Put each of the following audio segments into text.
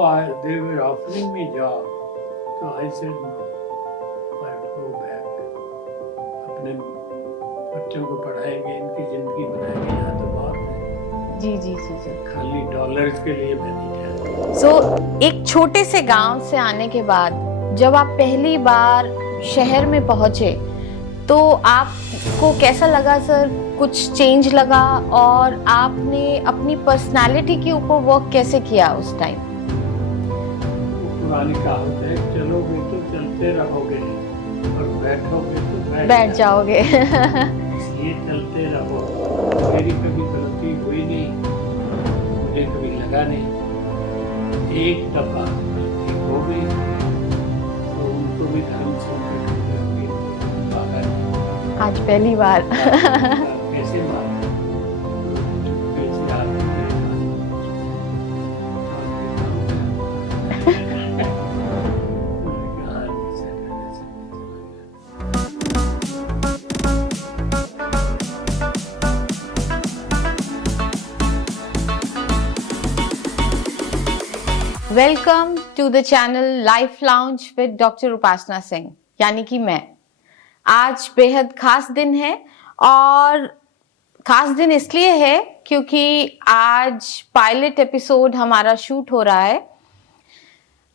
they were offering me job. So I said no. I'll go back. अपने बच्चों को पढ़ाएंगे, इनकी जिंदगी बनाएंगे, यहाँ तो बहुत है। जी जी जी जी। खाली डॉलर्स के लिए मैं नहीं चाहता। सो एक छोटे से गांव से आने के बाद जब आप पहली बार शहर में पहुंचे तो आपको कैसा लगा सर? कुछ चेंज लगा और आपने अपनी पर्सनालिटी के ऊपर वर्क कैसे किया उस टाइम? पुरानी कहावत है, चलोगे तो चलते रहोगे और बैठोगे तो बैठ जाओगे। इसलिए चलते रहो। मेरी कभी गलती हुई नहीं, मुझे कभी लगा नहीं। एक दफा गलती हो गई तो उनको भी धर्म से आज पहली बार। कैसे मार welcome to the channel life lounge with doctor Upasana Singh, यानी कि मैं। आज बेहद खास दिन है और खास दिन इसलिए है क्योंकि आज पायलट एपिसोड हमारा शूट हो रहा है।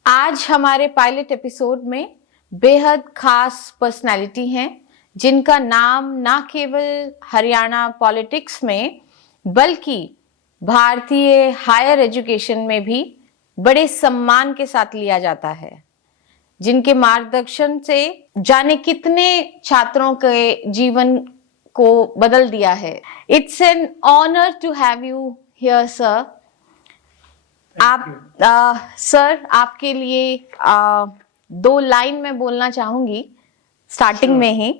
आज हमारे पायलट एपिसोड में बेहद खास पर्सनालिटी हैं जिनका नाम ना केवल हरियाणा पॉलिटिक्स में बल्कि भारतीय हायर एजुकेशन में भी बड़े सम्मान के साथ लिया जाता है, जिनके मार्गदर्शन से जाने कितने छात्रों के जीवन को बदल दिया है। It's an honour to have you here sir. Sir आपके लिए दो लाइन में बोलना चाहूंगी स्टार्टिंग में ही।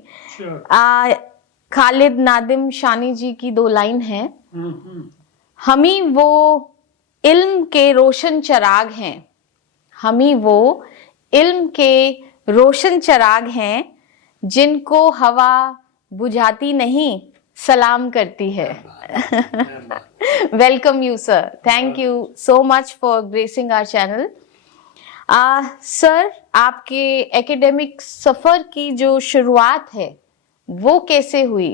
खालिद नादिम शानी जी की दो लाइन है। हमी वो इल्म के रोशन चिराग हैं, हमी वो इल्म के रोशन चिराग हैं जिनको हवा बुझाती नहीं सलाम करती है। Welcome you sir, thank you so much for gracing our channel. Sir आपके एकेडमिक सफर की जो शुरुआत है वो कैसे हुई?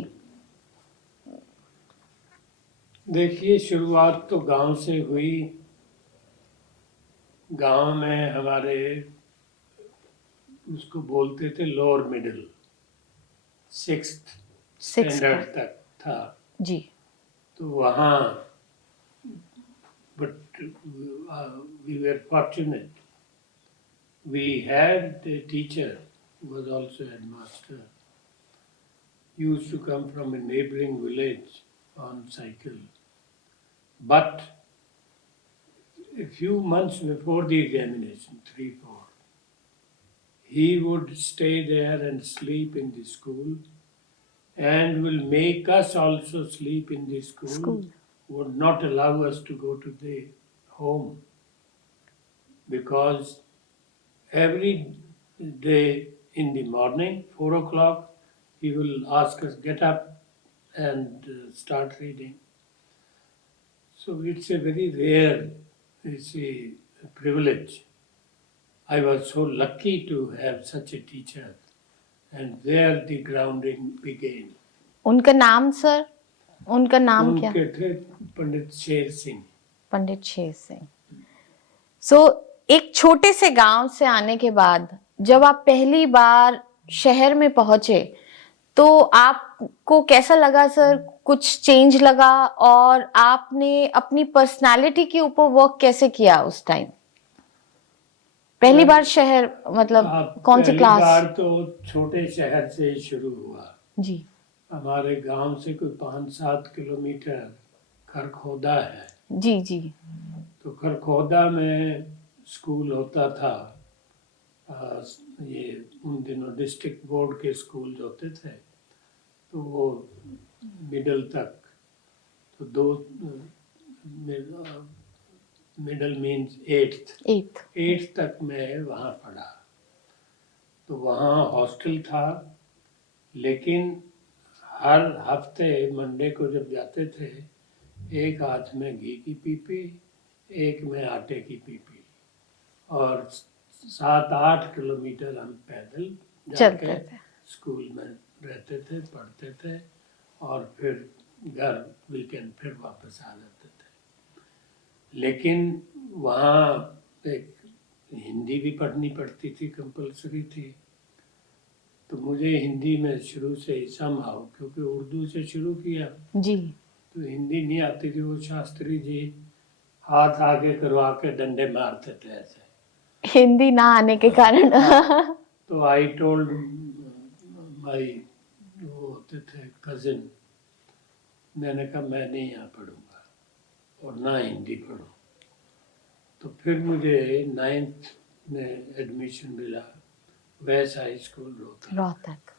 देखिए, शुरुआत तो गांव से हुई। गांव में हमारे उसको बोलते थे लोअर मिडिल, 6th स्टैंडर्ड तक था जी। तो वहाँ but we were fortunate, we had a teacher who was also a headmaster. He used to come from a neighboring village on cycle. But a few months before the examination, 3-4, he would stay there and sleep in the school and will make us also sleep in the school. Would not allow us to go to the home because every day in the morning, 4 o'clock, he will ask us, get up and start reading. So it's a very rare, it's a privilege. I was so lucky to have such a teacher, and there the grounding began. उनका नाम sir, उनका नाम क्या? उनके थे पंडित शेर सिंह। पंडित शेर सिंह। सो एक छोटे से गांव से आने के बाद जब आप पहली बार शहर में पहुंचे तो आपको कैसा लगा सर? कुछ चेंज लगा और आपने अपनी पर्सनालिटी के ऊपर वर्क कैसे किया उस टाइम? पहली बार शहर मतलब कौन सी क्लास? पहली बार तो छोटे शहर से शुरू हुआ जी। हमारे गांव से कोई 5-7 किलोमीटर खरखोदा है। जी जी। तो खरखोदा में स्कूल होता था। ये उन दिनों डिस्ट्रिक्ट बोर्ड के स्कूल होते थे, तो वो मिडिल तक, तो दो मिडिल मीन्स 8th तक मैं वहाँ पढ़ा। तो वहाँ हॉस्टल था, लेकिन हर हफ्ते मंडे को जब जाते थे, एक हाथ में घी की पीपी, एक में आटे की पीपी, और 7-8 किलोमीटर हम पैदल चलते जाके थे। स्कूल में रहते थे, पढ़ते थे और फिर घर वीकेंड फिर वापस आ जाते थे। लेकिन वहाँ एक हिंदी भी पढ़नी पड़ती थी, कंपलसरी थी। तो मुझे हिंदी में शुरू से ही समहाउ, क्योंकि उर्दू से शुरू किया जी। तो हिंदी नहीं आती थी। वो शास्त्री जी हाथ आगे करवा के डंडे मारते थे ऐसे। हिंदी ना आने के कारण तो आई टोल्ड माई, वो होते थे कजिन, मैंने कहा मैं नहीं यहाँ पढ़ूंगा और ना हिंदी पढ़ूँ। तो फिर मुझे 9th में एडमिशन मिला वैस high school Rohtak, Rohtak.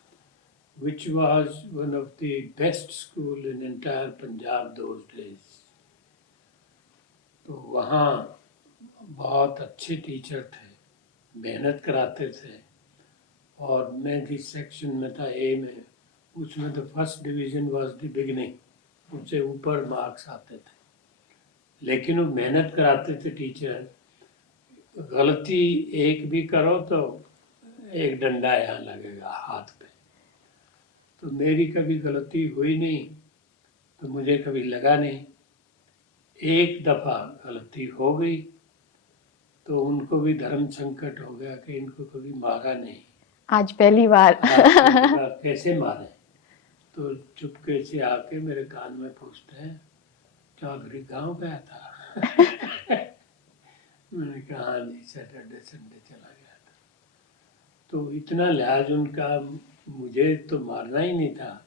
which was one of the best school in entire Punjab those days. तो वहाँ बहुत अच्छे टीचर थे, मेहनत कराते थे। और मैं जिस सेक्शन में था, ए में, उसमें तो first division was the beginning, उससे ऊपर मार्क्स आते थे। लेकिन वो मेहनत कराते थे टीचर। गलती एक भी करो तो एक डंडा यहाँ लगेगा हाथ पे। तो मेरी कभी गलती हुई नहीं, तो मुझे कभी लगा नहीं। एक दफ़ा गलती हो गई तो उनको भी धर्म संकट हो गया कि इनको कभी मारा नहीं, आज पहली बार आज पहली बार कैसे मारे। तो चुपके से आके मेरे कान में पूछते हैं, चौधरी गांव गया था? मैंने कहा हाँ जी, सैटरडे संडे चला गया था। तो इतना लिहाज उनका, मुझे तो मारना ही नहीं था।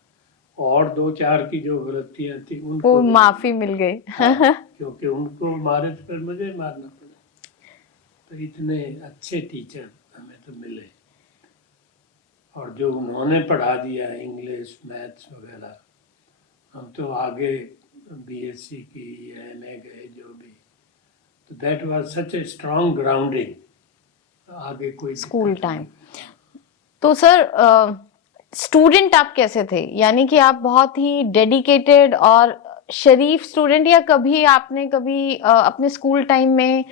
और 2-4 की जो गलतियां थी वो उनको माफी मिल गई। हाँ, क्योंकि उनको मारे तो फिर मुझे मारना पड़ा। तो इतने अच्छे टीचर हमें तो मिले, और जो उन्होंने पढ़ा दिया इंग्लिश मैथ्स वगैरह, हम तो आगे बीएससी की या एमए गए जो भी, तो that was such a strong grounding. आगे कोई स्कूल दिक्कत टाइम। नहीं। तो सर स्टूडेंट आप कैसे थे, यानी कि आप बहुत ही डेडिकेटेड और शरीफ स्टूडेंट, या कभी आपने कभी अपने स्कूल टाइम में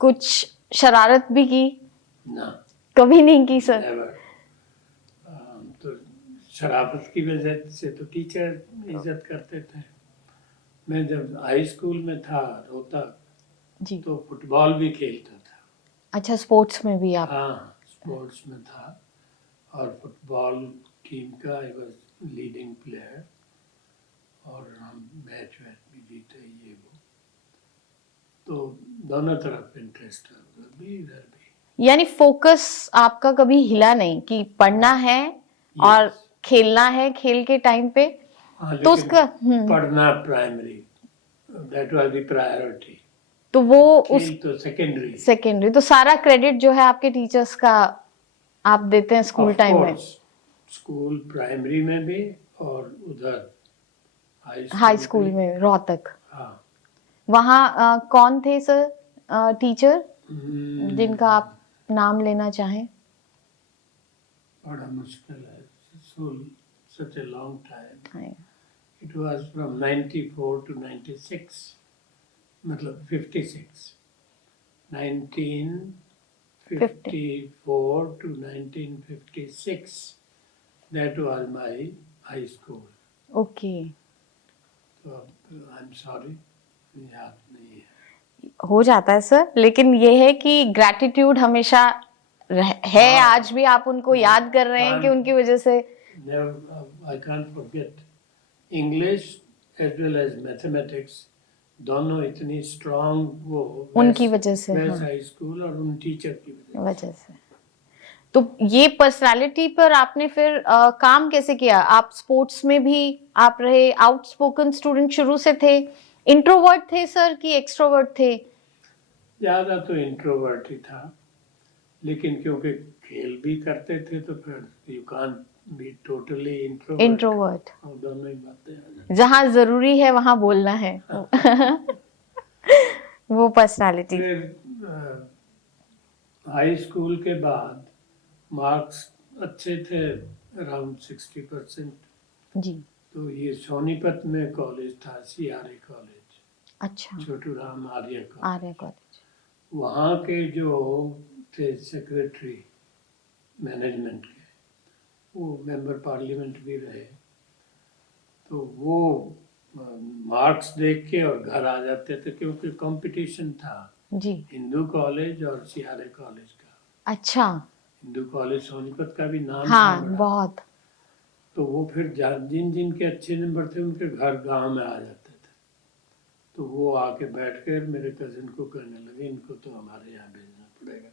कुछ शरारत भी की? ना, कभी नहीं की सर। नेवर। तो शराफत की वजह से तो टीचर इज्जत करते थे। मैं जब हाई स्कूल में था रोहतक, जी। तो फुटबॉल भी खेलता था। अच्छा, स्पोर्ट्स में भी आप? हाँ, स्पोर्ट्स में था और फुटबॉल टीम का आई वाज लीडिंग प्लेयर, और हम मैच वैच भी जीते ये वो। तो दोनों तरफ इंटरेस्ट है, उधर भी इधर भी। यानी फोकस आपका कभी हिला नहीं कि पढ़ना है और Yes. खेलना है खेल के टाइम पे? हाँ, तो लेकिन उसका पढ़ना primary, that was the priority. तो वो उस खेल तो सेकेंडरी। सेकेंडरी, तो सारा क्रेडिट जो है आपके टीचर्स का आप देते हैं स्कूल टाइम में? स्कूल प्राइमरी में भी और उधर हाई स्कूल में रोहतक। हाँ। वहाँ कौन थे सर टीचर जिनका आप हम्म, नाम लेना चाहें? बड़ा मुश्किल है, such a long time. हाँ। It was from 94 to 96, मतलब 56, 1954 to 1956, that was my high school. Okay. तो I'm sorry, याद नहीं है। हो जाता है सर, लेकिन ये है कि ग्रैटिट्यूड हमेशा है। हाँ। आज भी आप उनको याद कर रहे हैं कि उनकी वजह से। Never, I can't forget English as well as mathematics, दोनों इतनी स्ट्रांग वो उनकी वजह से, वैस हाँ, हाई स्कूल और उन टीचर की वजह से। तो ये पर्सनालिटी पर आपने फिर काम कैसे किया? आप स्पोर्ट्स में भी आप रहे, आउटस्पोकन स्टूडेंट शुरू से थे, इंट्रोवर्ट थे सर कि एक्सट्रोवर्ट थे? ज़्यादा तो इंट्रोवर्ट ही था, लेकिन क्योंकि खेल भी करते थे तो फिर you can't be totally introvert. और दोनों ही बातें आ जाती। जहां जरूरी है वहां बोलना है। वो पर्सनालिटी। फिर हाई स्कूल के बाद मार्क्स अच्छे थे, अराउंड 60%। जी। तो ये सोनीपत में कॉलेज था, CRA कॉलेज, अच्छा, छोटू राम आर्य कॉलेज। आर्य कॉलेज। वहाँ के जो थे सेक्रेटरी मैनेजमेंट के, वो मेंबर पार्लियामेंट भी रहे, तो वो मार्क्स देख के और घर आ जाते थे, क्योंकि कंपटीशन था जी। हिंदू कॉलेज और सीआरए कॉलेज का। अच्छा। हिंदू कॉलेज सोनीपत का भी नाम था हाँ, बड़ा। बहुत। तो वो फिर जिन जिन के अच्छे नंबर थे उनके घर गांव में आ जाते थे, तो वो आके बैठ कर मेरे कजिन को कहने लगे इनको तो हमारे यहाँ भेजना पड़ेगा।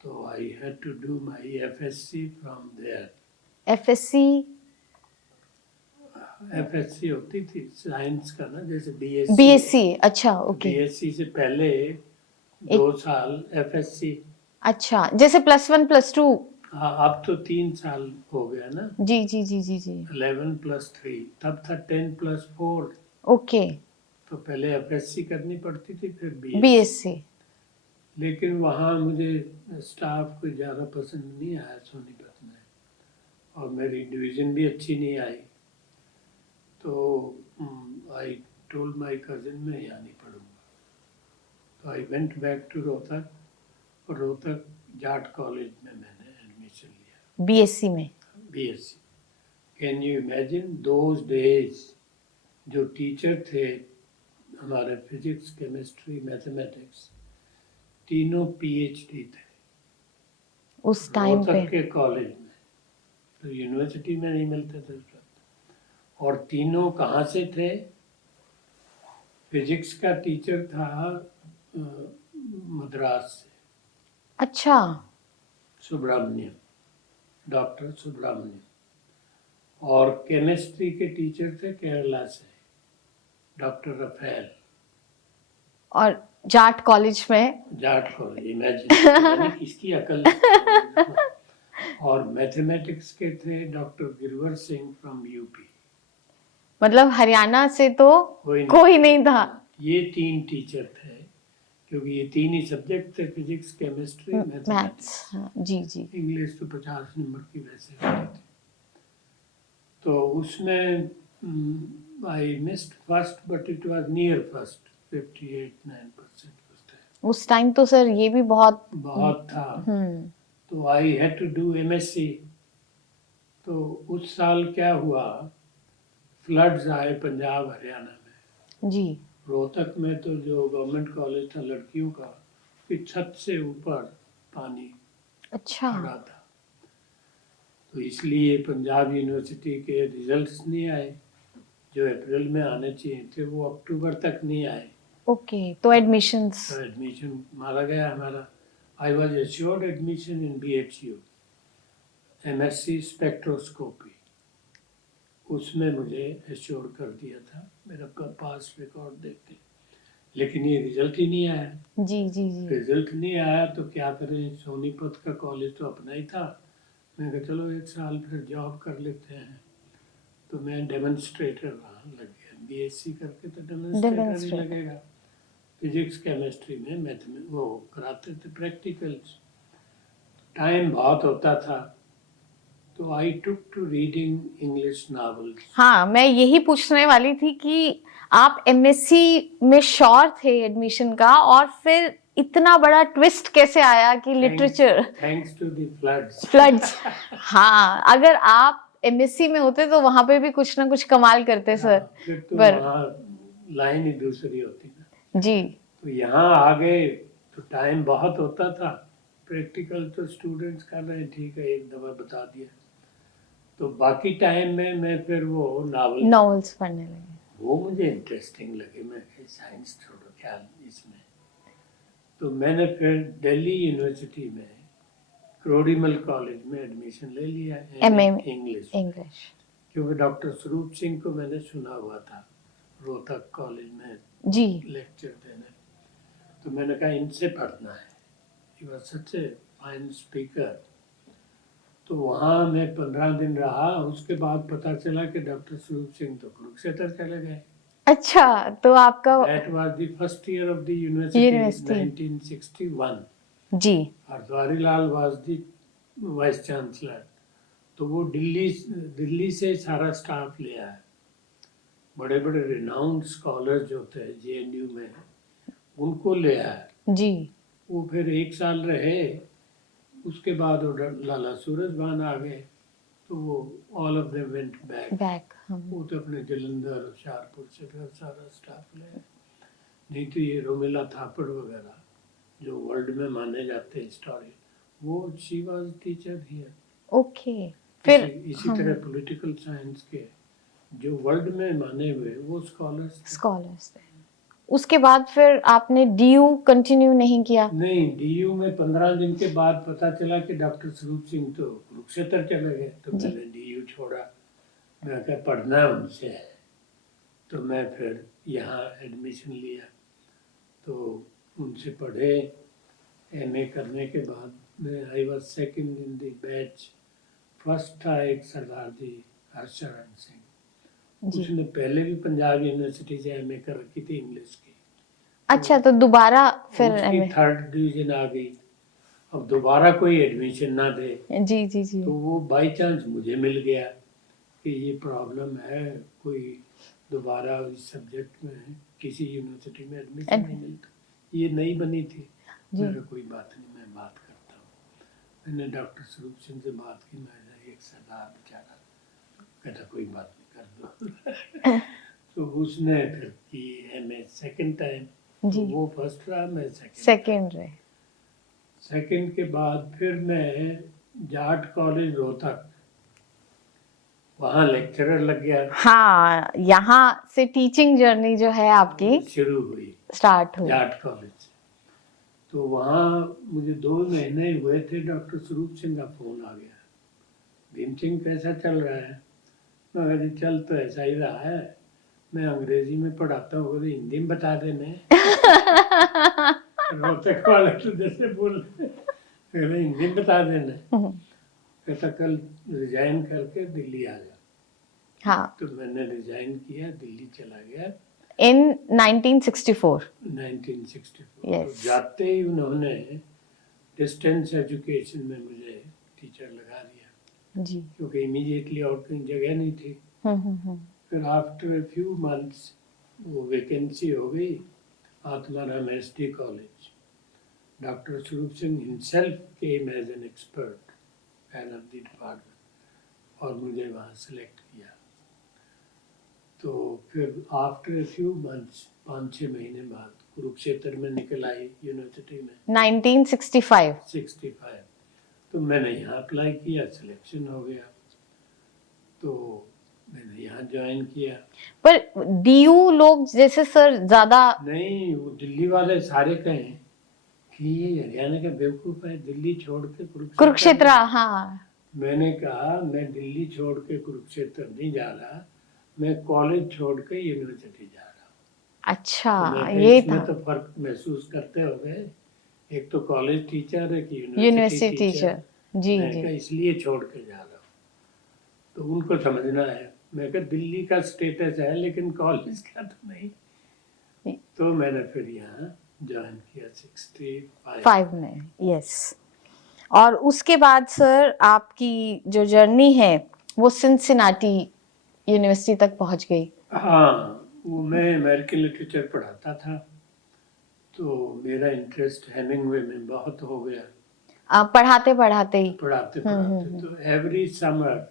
तो I had to do my FSc from there. FSc? FSc होती थी साइंस का ना, जैसे बीएससी। बीएससी? अच्छा, ओके। बीएससी से पहले 2 साल एफएससी। अच्छा, जैसे +1 +2। हाँ, अब तो 3 साल हो गया ना। जी जी जी जी जी। 11+3, तब था 10+4। ओके। तो पहले एफएससी करनी पड़ती थी, फिर बीएससी। बीएससी। लेकिन वहाँ मुझे स्टाफ कोई ज़्यादा पसंद नहीं आया सोनीपत में, और मेरी डिवीज़न भी अच्छी नहीं आई। तो आई टोल्ड माई कजिन मैं यहाँ नहीं पढ़ूँगा। तो I went back to Rohtak, और रोहतक जाट कॉलेज में मैंने एडमिशन लिया बीएससी में? BSc. Can you imagine those days, जो टीचर थे हमारे फिजिक्स, केमिस्ट्री, मैथमेटिक्स, तीनों पीएचडी थे उस टाइम पे? रोहतक के कॉलेज में। तो यूनिवर्सिटी में नहीं मिलते थे उस वक्त। और तीनों कहाँ से थे? फिजिक्स का टीचर था मद्रास से, अच्छा। सुब्रमण्यम, डॉक्टर सुब्रमण्यम। और केमिस्ट्री के टीचर थे केरला से, डॉक्टर रफेल। और जाट कॉलेज में? जाट कॉलेज, इमेजिन किसकी अकल। और मैथमेटिक्स के थे doctor Girwar Singh from UP. मतलब हरियाणा से तो कोई नहीं था। ये 3 टीचर थे, क्योंकि ये 3 ही सब्जेक्ट थे, फिजिक्स, केमिस्ट्री, मैथ्स। मैथमेटिक्स। जी जी। इंग्लिश तो 50 नंबर की वैसे होती थी। तो उसमें I missed first, but it was near first, 58-9% थे। उस टाइम तो सर ये भी बहुत था। तो I had to do MSc. तो उस साल क्या हुआ, फ्लड्स आए पंजाब हरियाणा में। जी। रोहतक में तो जो गवर्नमेंट कॉलेज था लड़कियों का, कि छत से ऊपर पानी अच्छा। खड़ा था। तो इसलिए पंजाब यूनिवर्सिटी के रिजल्ट्स नहीं आए, जो अप्रैल में आने चाहिए थे वो अक्टूबर तक नहीं आए। ओके, तो एडमिशंस? तो एडमिशन मारा गया हमारा। I was assured admission in BHU, MSc spectroscopy, उसमें मुझे एश्योर कर दिया था मेरा पास रिकॉर्ड देख के। लेकिन ये रिजल्ट ही नहीं आया। जी जी जी। रिजल्ट नहीं आया तो क्या करें, सोनीपत का कॉलेज तो अपना ही था। मैं कहा चलो 1 साल फिर जॉब कर लेते हैं। तो मैं डेमोन्स्ट्रेटर लग गया, बीएससी करके तो डेमोन्स्ट्रेटर ही लगेगा। फिजिक्स केमिस्ट्री में मैथ में वो कराते थे प्रैक्टिकल्स। टाइम बहुत होता था, तो आई टुक टू रीडिंग इंग्लिश नॉवेल्स। हाँ, मैं यही पूछने वाली थी कि आप एमएससी में श्योर थे एडमिशन का, और फिर इतना बड़ा ट्विस्ट कैसे आया कि literature? Thanks to the floods. हाँ, अगर आप एमएससी में होते तो वहां पे भी कुछ ना कुछ कमाल करते सर। फिर तो पर लाइन ही दूसरी होती ना जी। तो यहाँ आ गए तो टाइम बहुत होता था। प्रैक्टिकल तो स्टूडेंट्स कर रहे हैं, ठीक है, एक दफा बता दिया। तो बाकी टाइम में मैं फिर वो नॉवेल्स पढ़ने लगे। वो मुझे इंटरेस्टिंग लगे। मैं साइंस छोड़ो क्या इसमें। तो मैंने फिर दिल्ली यूनिवर्सिटी में क्रोडीमल कॉलेज में एडमिशन ले लिया, एमए इंग्लिश। क्योंकि डॉक्टर स्वरूप सिंह को मैंने सुना हुआ था रोहतक कॉलेज में जी लेक्चर देने। तो मैंने कहा इनसे पढ़ना है, he was such a fine speaker. तो वहाँ मैं 15 दिन रहा। उसके बाद पता चला कि डॉक्टर स्वरूप सिंह तो कुरुक्षेत्र चले गए। अच्छा, तो आपका That was the first year of the university, 1961. जी। Hardwari Lal was the vice chancellor. तो वो दिल्ली से सारा स्टाफ ले आया। बड़े बड़े रिनाउंड स्कॉलर जो थे जेएनयू में, उनको ले आया। जी वो फिर 1 साल रहे, उसके बाद वो लाला सूरजभान आ गए, तो वो all of them went back. Back हम वो तो अपने जलंधर होशियारपुर से फिर सारा स्टाफ ले आए। नहीं तो ये रोमिला थापड़ वगैरह जो वर्ल्ड में माने जाते हैं हिस्टोरियन, वो she was teacher here. Okay फिर इसी तरह पॉलिटिकल साइंस के जो वर्ल्ड में माने हुए वो स्कॉलर्स थे। स्कॉलर्स थे। उसके बाद फिर आपने डीयू कंटिन्यू नहीं किया? नहीं, डीयू में 15 दिन के बाद पता चला कि डॉक्टर स्वरूप सिंह तो कुरुक्षेत्र चले गए, तो जी। मैंने डीयू छोड़ा। मैं क्या पढ़ना उनसे है, तो मैं फिर यहाँ एडमिशन लिया, तो उनसे पढ़े। एमए करने के बाद मैं I was second in the batch. First था एक सरदार जी हर्षचरण सिंह, जी उसने पहले भी पंजाब यूनिवर्सिटी से एमए कर रखी थी इंग्लिश की। अच्छा, तो दोबारा फिर उसकी एमए? 3rd डिवीजन आ गई। अब दोबारा कोई एडमिशन ना दे, जी जी जी तो वो बाई चांस मुझे मिल गया कि ये प्रॉब्लम है, कोई दोबारा इस सब्जेक्ट में किसी यूनिवर्सिटी में एडमिशन नहीं मिलता। ये नई बनी थी। जी। मेरा कोई बात नहीं, मैं बात करता हूँ। मैंने डॉक्टर स्वरूप सिंह से बात की। मैं एक सरदार बेचारा कहता कोई बात नहीं, कर दो। तो उसने फिर की एमए सेकंड टाइम, जी। तो वो फर्स्ट रहा, मैं सेकंड रहे। सेकंड के बाद फिर मैं जाट कॉलेज रोहतक, वहाँ लेक्चरर लग गया। हाँ, यहाँ से टीचिंग जर्नी जो है आपकी शुरू हुई स्टार्ट हुई। जाट कॉलेज। तो वहाँ मुझे 2 महीने हुए थे, डॉक्टर स्वरूप सिंह का फोन आ गया, भीम सिंह कैसा चल रहा है? मैं कहा जी चल तो ऐसा ही रहा है, मैं अंग्रेजी में पढ़ाता हूँ, तो हिंदी में बता देने। रोहतक वाले तो जैसे बोल रहे हिंदी में बता देने। कहता कल रिजाइन करके दिल्ली आ जा। हाँ, तो मैंने रिजाइन किया, दिल्ली चला गया इन 1964। 1964। Yes. तो जाते ही उन्होंने डिस्टेंस एजुकेशन में मुझे टीचर लगा दिया, जी। क्योंकि इमीडिएटली और कहीं जगह नहीं थी। फिर आफ्टर फ्यू मंथ्स वो वैकेंसी हो गई Atmaram SD college. Doctor Swaroop Singh himself came as an expert head of the department और मुझे वहाँ सेलेक्ट किया। तो फिर आफ्टर फ्यू मंथ्स 5-6 महीने बाद कुरुक्षेत्र में निकल आई यूनिवर्सिटी में 1965। 65। तो मैंने यहाँ अप्लाई किया, सिलेक्शन हो गया, तो मैंने यहाँ ज्वाइन किया। पर डीयू लोग जैसे सर ज्यादा नहीं, वो दिल्ली वाले सारे कहें कि ये हरियाणा का बेवकूफ है, दिल्ली छोड़ के कुरुक्षेत्र, हाँ मैंने कहा मैं दिल्ली छोड़ के कुरुक्षेत्र नहीं जा रहा, मैं कॉलेज छोड़ के यूनिवर्सिटी जा रहा हूँ। अच्छा, तो मैं ये इसमें था। तो फर्क महसूस करते हो गए, एक तो कॉलेज टीचर है कि यूनिवर्सिटी टीचर। जी मैं जी। कहा इसलिए छोड़ के जा रहा हूँ। तो उनको समझना है, मैं कहा दिल्ली का स्टेटस है लेकिन कॉलेज का तो नहीं। तो मैंने फिर यहाँ ज्वाइन किया 65 में। यस। और उसके बाद सर आपकी जो जर्नी है वो सिंसिनाटी यूनिवर्सिटी तक पहुंच गई। हाँ, वो मैं अमेरिकन लिटरेचर पढ़ाता था, तो मेरा इंटरेस्ट हेमिंगवे में बहुत हो गया। पढ़ाते पढ़ाते ही पढ़ाते तो एवरी समर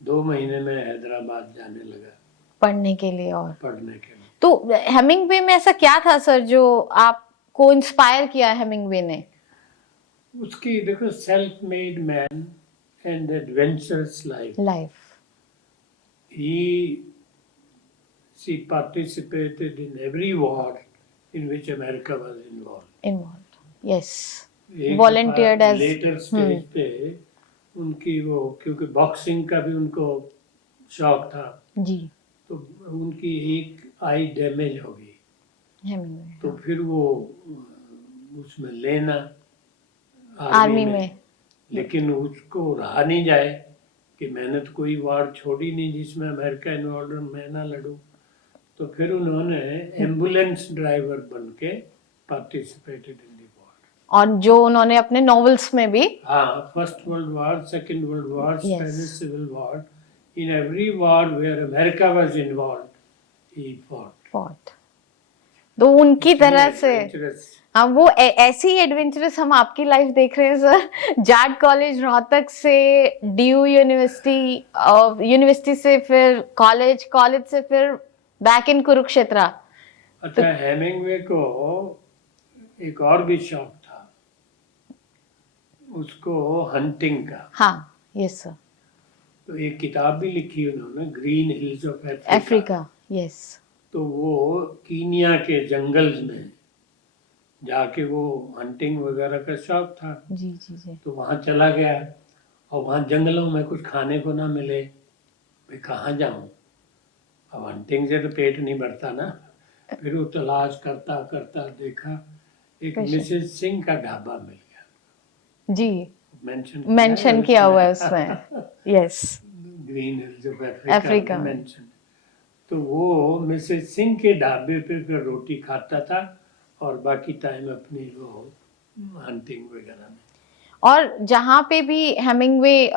2 महीने में हैदराबाद जाने लगा पढ़ने के लिए। और पढ़ने के लिए। तो हेमिंगवे में ऐसा क्या था सर जो आपको इंस्पायर किया हेमिंगवे ने? उसकी देखो, self made man and adventurous life. She participated in every war in which America was involved. Yes. Volunteered as later stage पे उनकी वो, क्योंकि बॉक्सिंग का भी उनको शौक था जी, तो उनकी एक आई डैमेज हो गई, हेमिंगवे तो फिर वो उसमें लेना आर्मी में। लेकिन उसको रहा नहीं जाए कि मैंने तो कोई वार छोड़ी नहीं जिसमें अमेरिका इन्वॉल्व, मैं ना लड़ूं। तो फिर उन्होंने एम्बुलेंस ड्राइवर बन के पार्टिसिपेटेड इन दी वॉर। और जो उन्होंने अपने नॉवेल्स में भी, हाँ, first world war, second world war, Spanish civil war, in every war where America was involved he fought. तो उनकी तरह से Adventurous। हाँ वो ऐसी ही एडवेंचरस हम आपकी लाइफ देख रहे हैं सर। जाट कॉलेज रोहतक से डीयू यूनिवर्सिटी, और यूनिवर्सिटी से फिर कॉलेज, कॉलेज से फिर बैक इन कुरुक्षेत्र। अच्छा, हेमिंगवे को एक और भी शौक था, उसको हंटिंग का। हाँ यस सर। तो एक किताब भी लिखी उन्होंने, green hills of Africa. Africa yes. तो वो कीनिया के जंगल्स में जाके वो हंटिंग वगैरह का शौक था, जी जी जी। तो वहाँ चला गया और वहाँ जंगलों में कुछ खाने को ना मिले, मैं कहाँ जाऊँ, अब हंटिंग से तो पेट नहीं भरता ना। फिर वो तलाश करता करता देखा एक Special। मिसेस सिंह का ढाबा मिल गया। जी मेंशन किया हुआ है उसमें yes. Green hills of Africa Africa में। मेंशन। तो वो मिसेस सिंह के ढाबे पे फिर रोटी खाता था और बाकी टाइम अपनी वो हंटिंग वगैरह में। और जहाँ पे भी हेमिंगवे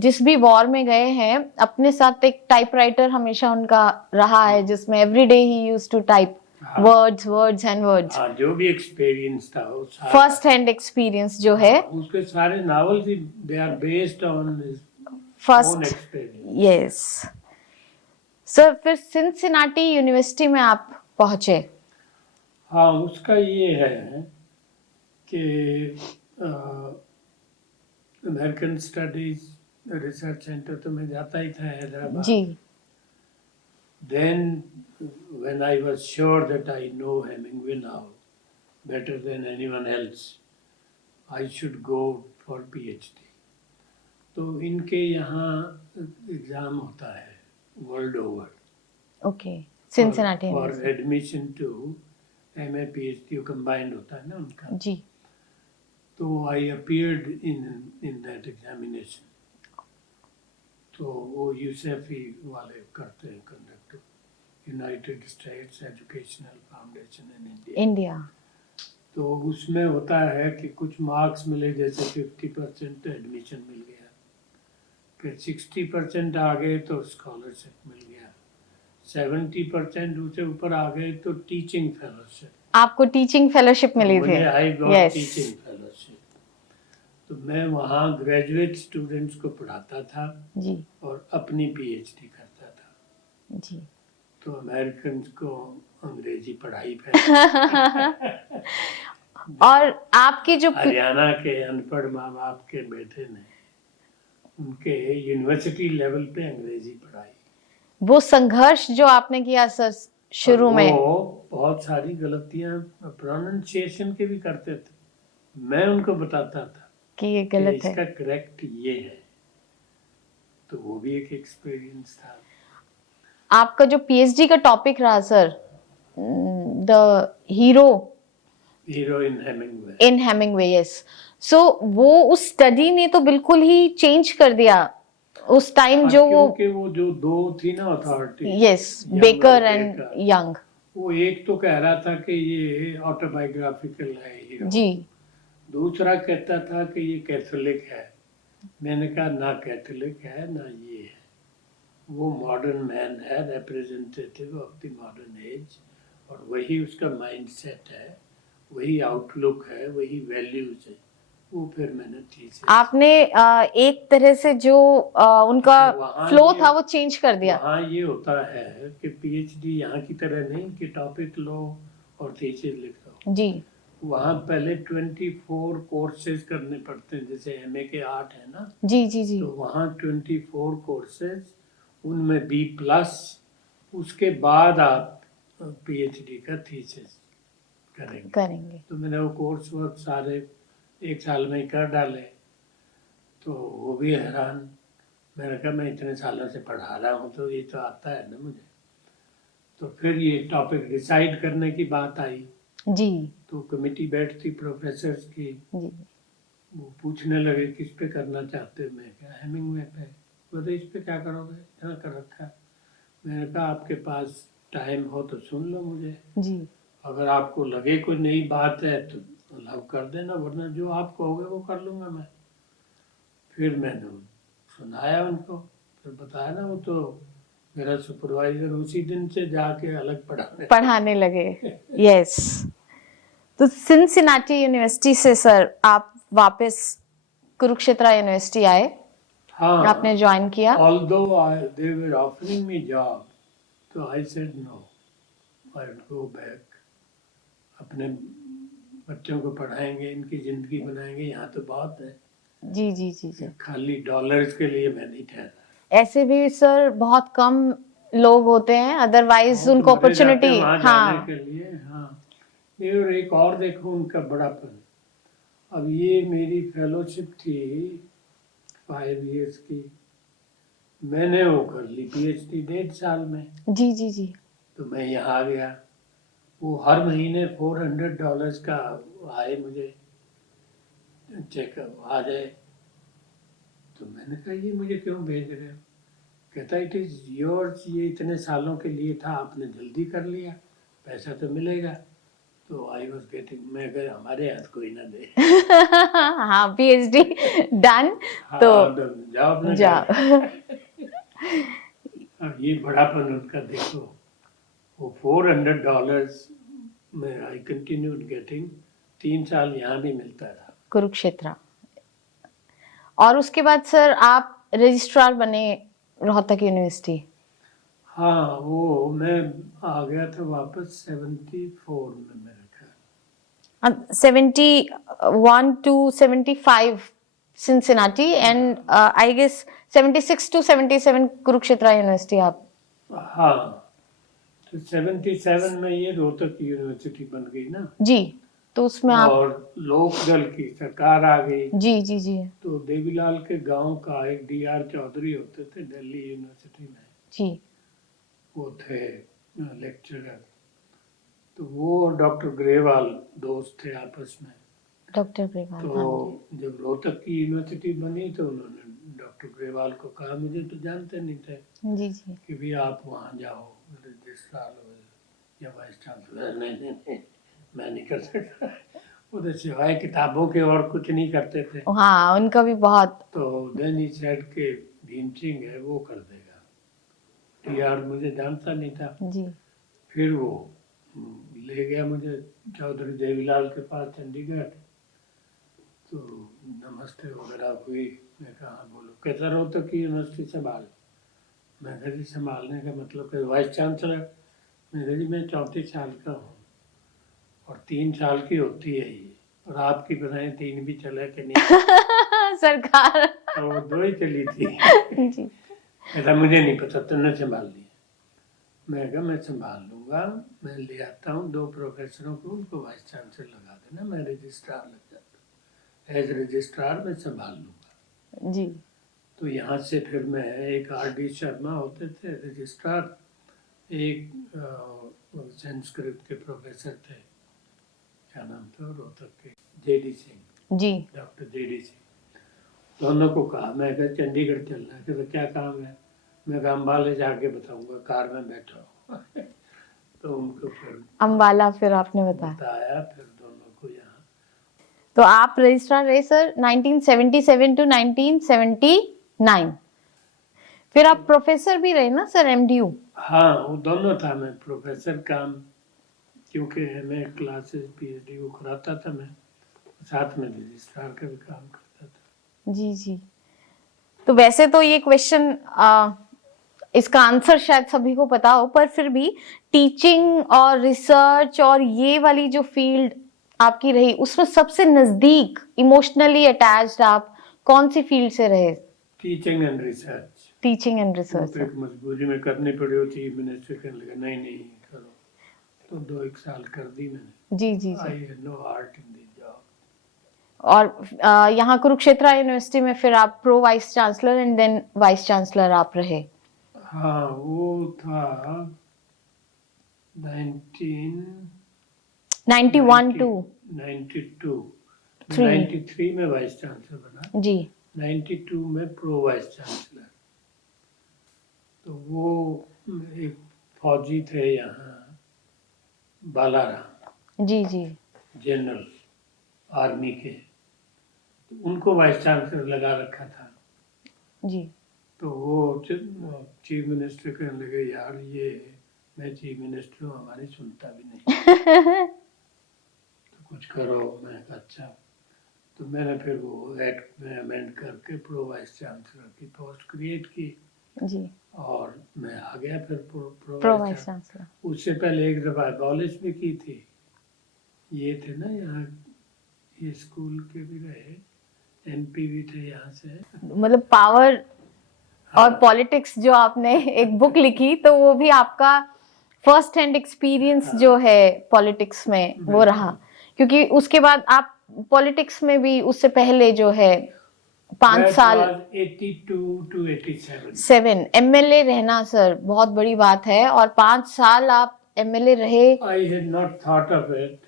जिस भी वॉर में गए हैं, अपने साथ एक टाइपराइटर हमेशा उनका रहा है, जिसमें एवरीडे ही यूज्ड टू टाइप हाँ। Words and words. हाँ, जो भी एक्सपीरियंस था वो सारा, फर्स्ट हैंड एक्सपीरियंस जो है, उसके सारे नावल्स ही they are based on his own first experience. Yes. Sir फिर सिंसिनाटी यूनिवर्सिटी में आप पहुंचे। हाँ, उसका ये है कि अमेरिकन स्टडीज रिसर्च सेंटर तो मैं जाता ही था हैदराबाद। जी Then, when I was sure that I know Hemingway now better than anyone else, I should go for PhD. तो इनके यहाँ एग्ज़ाम होता है world over okay Cincinnati for university. Admission to MA PhD, combined होता है ना उनका। जी तो I appeared in that examination. तो वो यूसेफी वाले करते हैं conduct, United States Educational Foundation in India. India. तो उसमें होता है कि कुछ मार्क्स मिले, जैसे 50% तो एडमिशन मिल गया, फिर 60% आ गए तो स्कॉलरशिप मिल गया, 70% उससे ऊपर आ गए तो टीचिंग फेलोशिप। आपको टीचिंग फेलोशिप मिली थी। मुझे I got yes teaching fellowship. तो मैं वहाँ ग्रेजुएट स्टूडेंट्स को पढ़ाता था जी और अपनी PhD करता था। जी। तो अमेरिकन को अंग्रेजी पढ़ाई फैल और आपकी जो हरियाणा के अनपढ़ माँ बाप के बेटे ने उनके यूनिवर्सिटी लेवल पे अंग्रेजी पढ़ाई। वो संघर्ष जो आपने किया सर शुरू और में, वो बहुत सारी गलतियां प्रोनाउंसिएशन के भी करते थे, मैं उनको बताता था कि ये कि गलत है। इसका करेक्ट ये है। तो वो भी एक एक्सपीरियंस था। आपका जो पीएचडी का टॉपिक रहा sir, the hero hero in Hemingway. In Hemingway yes. So वो उस स्टडी ने तो बिल्कुल ही चेंज कर दिया उस टाइम जो वो। क्योंकि वो जो दो थी ना authority, yes baker and young. वो एक तो कह रहा था कि ये ऑटोबायोग्राफिकल है हीरो, जी दूसरा कहता था कि ये कैथोलिक है। मैंने कहा ना कैथोलिक है ना ये है, वो मॉडर्न मैन है, representative of the modern age, और वही उसका माइंडसेट है, वही आउटलुक है, वही वैल्यूज है। वो फिर मैंने थीसिस, आपने एक तरह से जो उनका वहाँ फ्लो ये- था वो चेंज कर दिया। वहाँ ये होता है कि PhD यहाँ की तरह नहीं कि टॉपिक लो और थीसिस लिखो। जी वहाँ पहले 24 कोर्सेज करने पड़ते हैं, जैसे MA के 8 है ना, जी जी जी। तो वहाँ 24 कोर्सेज, उनमें B+, उसके बाद आप PhD का थीसिस करेंगे। तो मैंने वो कोर्स वर्क सारे एक साल में ही कर डाले। तो वो भी हैरान, मैंने कहा मैं इतने सालों से पढ़ा रहा हूँ तो ये तो आता है ना मुझे। तो फिर ये टॉपिक डिसाइड करने की बात आई। जी तो कमेटी बैठती प्रोफेसर्स की, जी। वो पूछने लगे किस पे करना चाहते हो। मैं क्या हेमिंगवे पे। बोले इस पे क्या करोगे, यहाँ कर रखा है। मैंने कहा आपके पास टाइम हो तो सुन लो मुझे, जी अगर आपको लगे कोई नई बात है तो अलाउ कर देना, वरना जो आप कहोगे वो कर लूँगा मैं। फिर मैंने सुनाया उनको, फिर बताया ना, वो तो मेरा सुपरवाइजर उसी दिन से जाके अलग पढ़ाने लगे। यस। तो सिंसिनाटी यूनिवर्सिटी से सर आप वापस कुरुक्षेत्र यूनिवर्सिटी आए, हाँ, आपने ज्वाइन किया। although they were offering me job, so I said no, I'll go back. अपने बच्चों को पढ़ाएंगे, इनकी जिंदगी बनाएंगे, यहाँ तो बहुत है। जी जी जी जी। खाली डॉलर्स के लिए मैं नहीं ठहरा। ऐसे भी सर बहुत कम लोग होते हैं, अदरवाइज उनको अपॉर्चुनिटी। जाने हाँ के लिए, हाँ। ये और एक और देखो उनका बड़ापन। अब ये मेरी फेलोशिप थी 5 years की, मैंने वो कर ली PhD 1.5 साल में। जी जी जी। तो मैं यहाँ आ गया, वो हर महीने $400 का आए मुझे चेकअप आ जाए। तो मैंने कहा ये मुझे क्यों भेज रहे हो? कहता इट इज योर्स, ये इतने सालों के लिए था, आपने जल्दी कर लिया, पैसा तो मिलेगा। तो आई वॉज गेटिंग, मैं कहा हमारे हाथ कोई ना दे। हाँ PhD डन। हाँ, तो जाओ अपने जाओ। अब ये बड़ापन उनका देखो, वो $400 में आई कंटिन्यूड गेटिंग, 3 साल यहाँ भी मिलता था। कुरुक्षेत्र। और उसके बाद सर आप रजिस्ट्रार बने रोहतक यूनिवर्सिटी। हाँ, वो मैं आ गया था वापस 74 में मेरे ख्याल। 71 to 75 Cincinnati and I guess 76 to 77 Kurukshetra university आप। हाँ, तो 77 में ये रोहतक यूनिवर्सिटी बन गई ना जी। तो उसमें आप और लोक दल की सरकार आ गई। जी जी जी तो देवीलाल के गांव का एक DR चौधरी होते थे दिल्ली यूनिवर्सिटी में, जी। वो थे लेक्चरर। तो वो और डॉक्टर ग्रेवाल दोस्त थे आपस में। डॉक्टर ग्रेवाल। तो हाँ जब रोहतक की यूनिवर्सिटी बनी तो उन्होंने डॉक्टर ग्रेवाल को कहा, मुझे तो जानते नहीं थे, जी जी। कि भी आप वहाँ जाओ रजिस्ट्रार या वाइस चांसलर। नहीं, मैं नहीं कर सकता, उधर सिवाय किताबों के और कुछ नहीं करते थे। हाँ उनका भी बहुत। तो देन ही सेड के भीम सिंह है वो कर देगा। TR मुझे जानता नहीं था। जी। फिर वो ले गया मुझे चौधरी देवीलाल के पास चंडीगढ़। तो नमस्ते वगैरह हुई, मैं कहा हाँ बोलो, कैसा रोहतक की यूनिवर्सिटी संभाल। मैं कहा जी संभालने का मतलब कि वाइस चांसलर। मैं कहा जी मैं 34 साल का हूँ और 3 साल की होती है ये, और आपकी बताएं 3 भी चला कि नहीं। सरकार। और वो 2 ही चली थी। जी। कहता मुझे नहीं पता, तुमने संभाल लिया। मैं कहा मैं संभाल लूँगा, मैं ले आता हूँ 2 प्रोफेसरों को, उनको वाइस चांसलर लगा देना, मैं रजिस्ट्रार लग जाता हूँ, एज रजिस्ट्रार मैं संभाल लूँगा। जी। तो यहाँ से फिर मैं, एक RD शर्मा होते थे रजिस्ट्रार, एक संस्कृत के प्रोफेसर थे, क्या नाम था रोहतक के, JD Singh ji. Doctor JD Singh, दोनों को कहा। मैं कहा चंडीगढ़ चलना है। कहते क्या काम है? मैं कहा अम्बाले जाके बताऊंगा, कार में बैठा हूँ। तो उनको फिर अम्बाला फिर आपने बताया, फिर दोनों को यहाँ। तो आप रजिस्ट्रार रहे सर 1977 to 1979। फिर आप प्रोफेसर भी रहे ना सर MDU। हाँ, वो दोनों था। मैं प्रोफेसर काम, क्योंकि मैं क्लासेस PhD को कराता था, मैं साथ में रजिस्ट्रार का भी काम करता था। जी जी। तो वैसे तो ये क्वेश्चन इसका आंसर शायद सभी को पता हो, पर फिर भी टीचिंग और रिसर्च और ये वाली जो फील्ड आपकी रही, उसमें सबसे नजदीक इमोशनली अटैच्ड आप कौन सी फील्ड से रहे? Teaching and research. Teaching and वो रिसर्च। तो एक मजबूरी में करनी पड़ी होती है। मिनिस्टर कहने लगा नहीं करो, तो 2-1 साल कर दी मैंने। जी जी जी। I had no heart in the job. और यहाँ कुरुक्षेत्र यूनिवर्सिटी में फिर आप pro vice chancellor and then vice chancellor आप रहे। हाँ, वो था 91 to 92। 3। 93 में वाइस चांसलर बना, जी। 92 में प्रो वाइस चांसलर। तो वो एक फौजी थे यहाँ, बालाराम जी जी। जनरल आर्मी के, तो उनको वाइस चांसलर लगा रखा था। जी। तो वो चीफ मिनिस्टर कहने लगे, यार ये मैं चीफ मिनिस्टर हूँ, हमारी सुनता भी नहीं, तो कुछ करो। मैं कहा अच्छा। तो मैंने फिर वो एक्ट में अमेंड करके प्रो वाइस चांसलर की पोस्ट क्रिएट की जी, और मैं आ गया फिर pro pro vice vice chancellor. Chancellor. उससे पहले एक दफ़ा कॉलेज भी की थी, ये थे ना यहाँ, ये स्कूल के भी रहे, एमपी भी थे यहाँ से। मतलब पावर और हाँ, पॉलिटिक्स जो आपने एक बुक लिखी, तो वो भी आपका फर्स्ट हैंड एक्सपीरियंस हाँ, जो है पॉलिटिक्स में वो रहा, बिल्कुल। क्योंकि उसके बाद आप पॉलिटिक्स में भी उससे पहले जो है 5 साल 82 to 87। 7 एमएलए रहना सर बहुत बड़ी बात है, और 5 साल आप एमएलए रहे। I had not thought of it.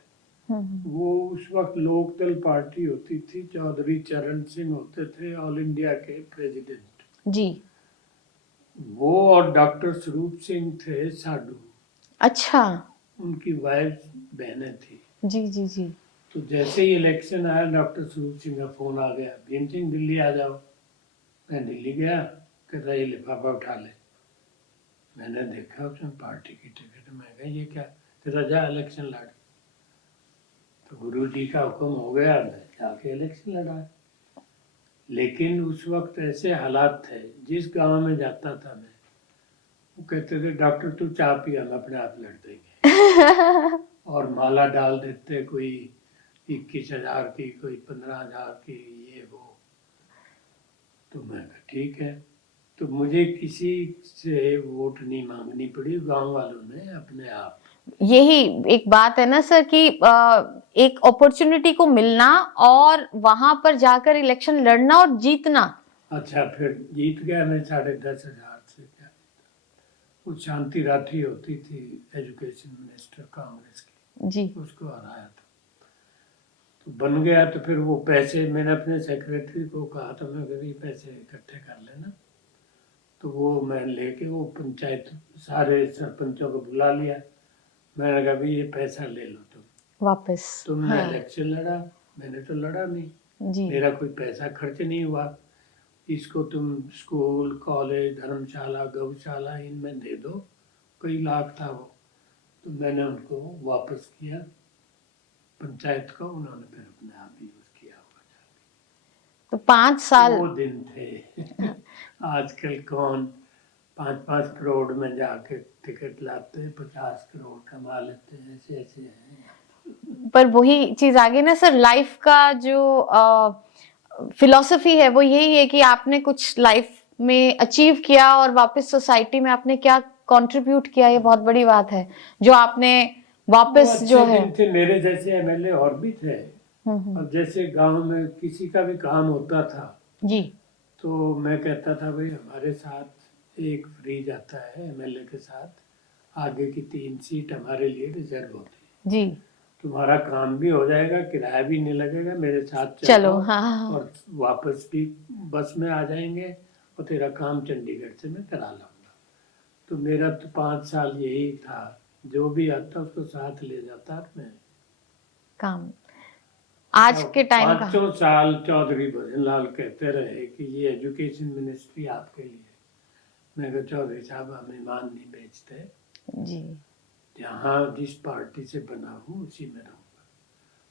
Hmm, वो उस वक्त लोकदल पार्टी होती थी, चौधरी चरण सिंह होते थे ऑल इंडिया के प्रेसिडेंट। जी, वो और डॉक्टर स्वरूप सिंह थे साडू, अच्छा, उनकी वाइफ बहनें थी। जी जी जी, तो जैसे ही इलेक्शन आया, डॉक्टर स्वरूप सिंह का फोन आ गया, भीम सिंह दिल्ली आ जाओ। मैं दिल्ली गया, कहता ये लिफाफा उठा ले। मैंने देखा उसमें पार्टी की टिकट, मैं कहा ये क्या, कहता जा इलेक्शन लड़। तो गुरु जी का हुक्म हो गया, मैं जाके इलेक्शन लड़ा। लेकिन उस वक्त ऐसे हालात थे, जिस गांव में जाता था मैं, वो कहते थे डॉक्टर तू चाय पी, हम अपने आप लड़ देंगे। और माला डाल देते, कोई 21,000 की, कोई 15,000 की, ये वो। तो मैं कहा ठीक है। तो मुझे किसी से वोट नहीं मांगनी पड़ी, गांव वालों ने अपने आप। यही एक बात है ना सर कि एक अपॉर्चुनिटी को मिलना और वहां पर जाकर इलेक्शन लड़ना और जीतना। अच्छा, फिर जीत गया मैं 10,500 से। क्या, वो शांति राठी होती थी एजुकेशन मिनिस्टर कांग्रेस की, जी, उसको हराया था, तो बन गया। तो फिर वो पैसे मैंने अपने सेक्रेटरी को कहा था, मैं कभी पैसे इकट्ठे कर लेना। तो वो मैं लेके वो पंचायत सारे सरपंचों को बुला लिया। मैंने कहा भाई ये पैसा ले लो वापस। तुमने हाँ, इलेक्शन लड़ा, मैंने तो लड़ा नहीं, जी, मेरा कोई पैसा खर्च नहीं हुआ, इसको तुम स्कूल कॉलेज धर्मशाला गौशाला इनमें दे दो। कई लाख था वो। तो मैंने उनको वापस किया पंचायत को, उन्होंने फिर अपने आप यूज किया होगा। तो 5 साल। वो दिन थे। आजकल कौन 5-5 करोड़ में जाके टिकट लाते, 50 करोड़ कमा लेते हैं, ऐसे ऐसे हैं। पर वही चीज आ गई ना सर, लाइफ का जो फिलॉसफी है वो यही है कि आपने कुछ लाइफ में अचीव किया और वापस सोसाइटी में आपने क्या कंट्रीब्यूट किया, ये बहुत बड़ी बात है जो आपने वो वापस अच्छे जो है। दिन थे, मेरे जैसे एमएलए और भी थे। हम्म, अब जैसे गांव में किसी का भी काम होता था, जी तो मैं कहता था भाई हमारे साथ एक फ्री जाता है एमएलए के साथ, आगे की 3 सीट हमारे लिए रिजर्व होती है, जी, तुम्हारा काम भी हो जाएगा, किराया भी नहीं लगेगा, मेरे साथ चलो, चलो हाँ हाँ हाँ। और वापस भी बस में आ जाएंगे, और तेरा काम चंडीगढ़ से मैं करा लूँगा। तो मेरा तो 5 साल यही था, जो भी आता उसको साथ ले जाता मैं। काम आज के टाइम का। 5 साल चौधरी भजनलाल कहते रहे कि ये एजुकेशन मिनिस्ट्री आपके लिए। मैं कहा चौधरी साहब हम ईमान नहीं बेचते, जी, जहाँ जिस पार्टी से बना हूँ उसी में रहूँगा।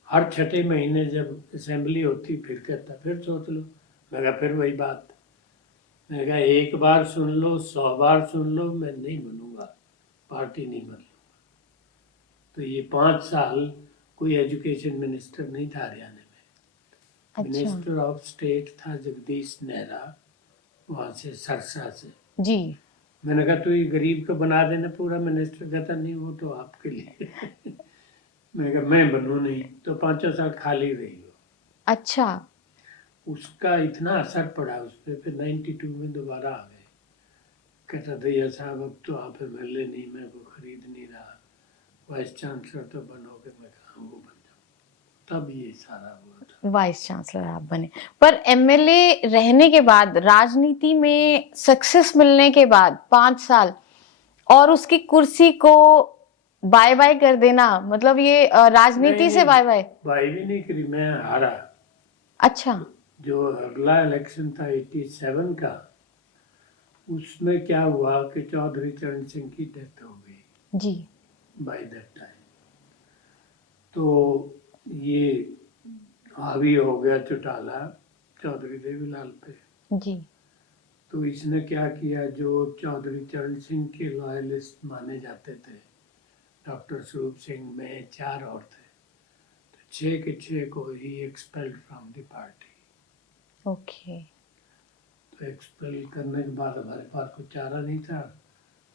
हर 6 महीने जब असेंबली होती फिर कहता फिर सोच लो। मैं कहा फिर वही बात। मैं कहा एक बार सुन लो 100 बार सुन लो, मैं नहीं बनूंगा, पार्टी नहीं बन लूँगा। तो ये 5 साल कोई एजुकेशन मिनिस्टर नहीं था हरियाणा में। अच्छा, मिनिस्टर ऑफ स्टेट था जगदीश नेहरा, वहाँ से सरसा से। जी, मैंने कहा तू ये गरीब को बना देना पूरा मिनिस्टर, कहता नहीं वो तो आपके लिए। मैंने कहा मैं बनूँ नहीं, तो 5 साल खाली रही हो। अच्छा, उसका इतना असर पड़ा उस पर, फिर 92 में दोबारा आ गए। कहता दैया साहब अब तो आप एमएलए नहीं, मैं को खरीद नहीं रहा, वाइस चांसलर तो बनोगे। मैं कहा वो बन जाऊँ। तब ये सारा हुआ था। वाइस चांसलर आप बने। पर एमएलए रहने के बाद, राजनीति में सक्सेस मिलने के बाद 5 साल और उसकी कुर्सी को बाय बाय कर देना, मतलब ये राजनीति नहीं से बाय बाय। भाई भी नहीं करी, मैं हारा। अच्छा, जो अगला इलेक्शन था 87 का, उसमें क्या हुआ कि चौधरी चरण सिंह की डेथ हो गई जी बाय दैट टाइम। तो ये हावी हो गया चौटाला चौधरी देवीलाल पे। जी तो इसने क्या किया, जो चौधरी चरण सिंह के लॉयलिस्ट माने जाते थे, डॉक्टर स्वरूप सिंह में 4 और थे, तो 6 के 6 को ही expelled from the party. Okay तो एक्सपेल करने के बाद हमारे पास कुछ चारा नहीं था।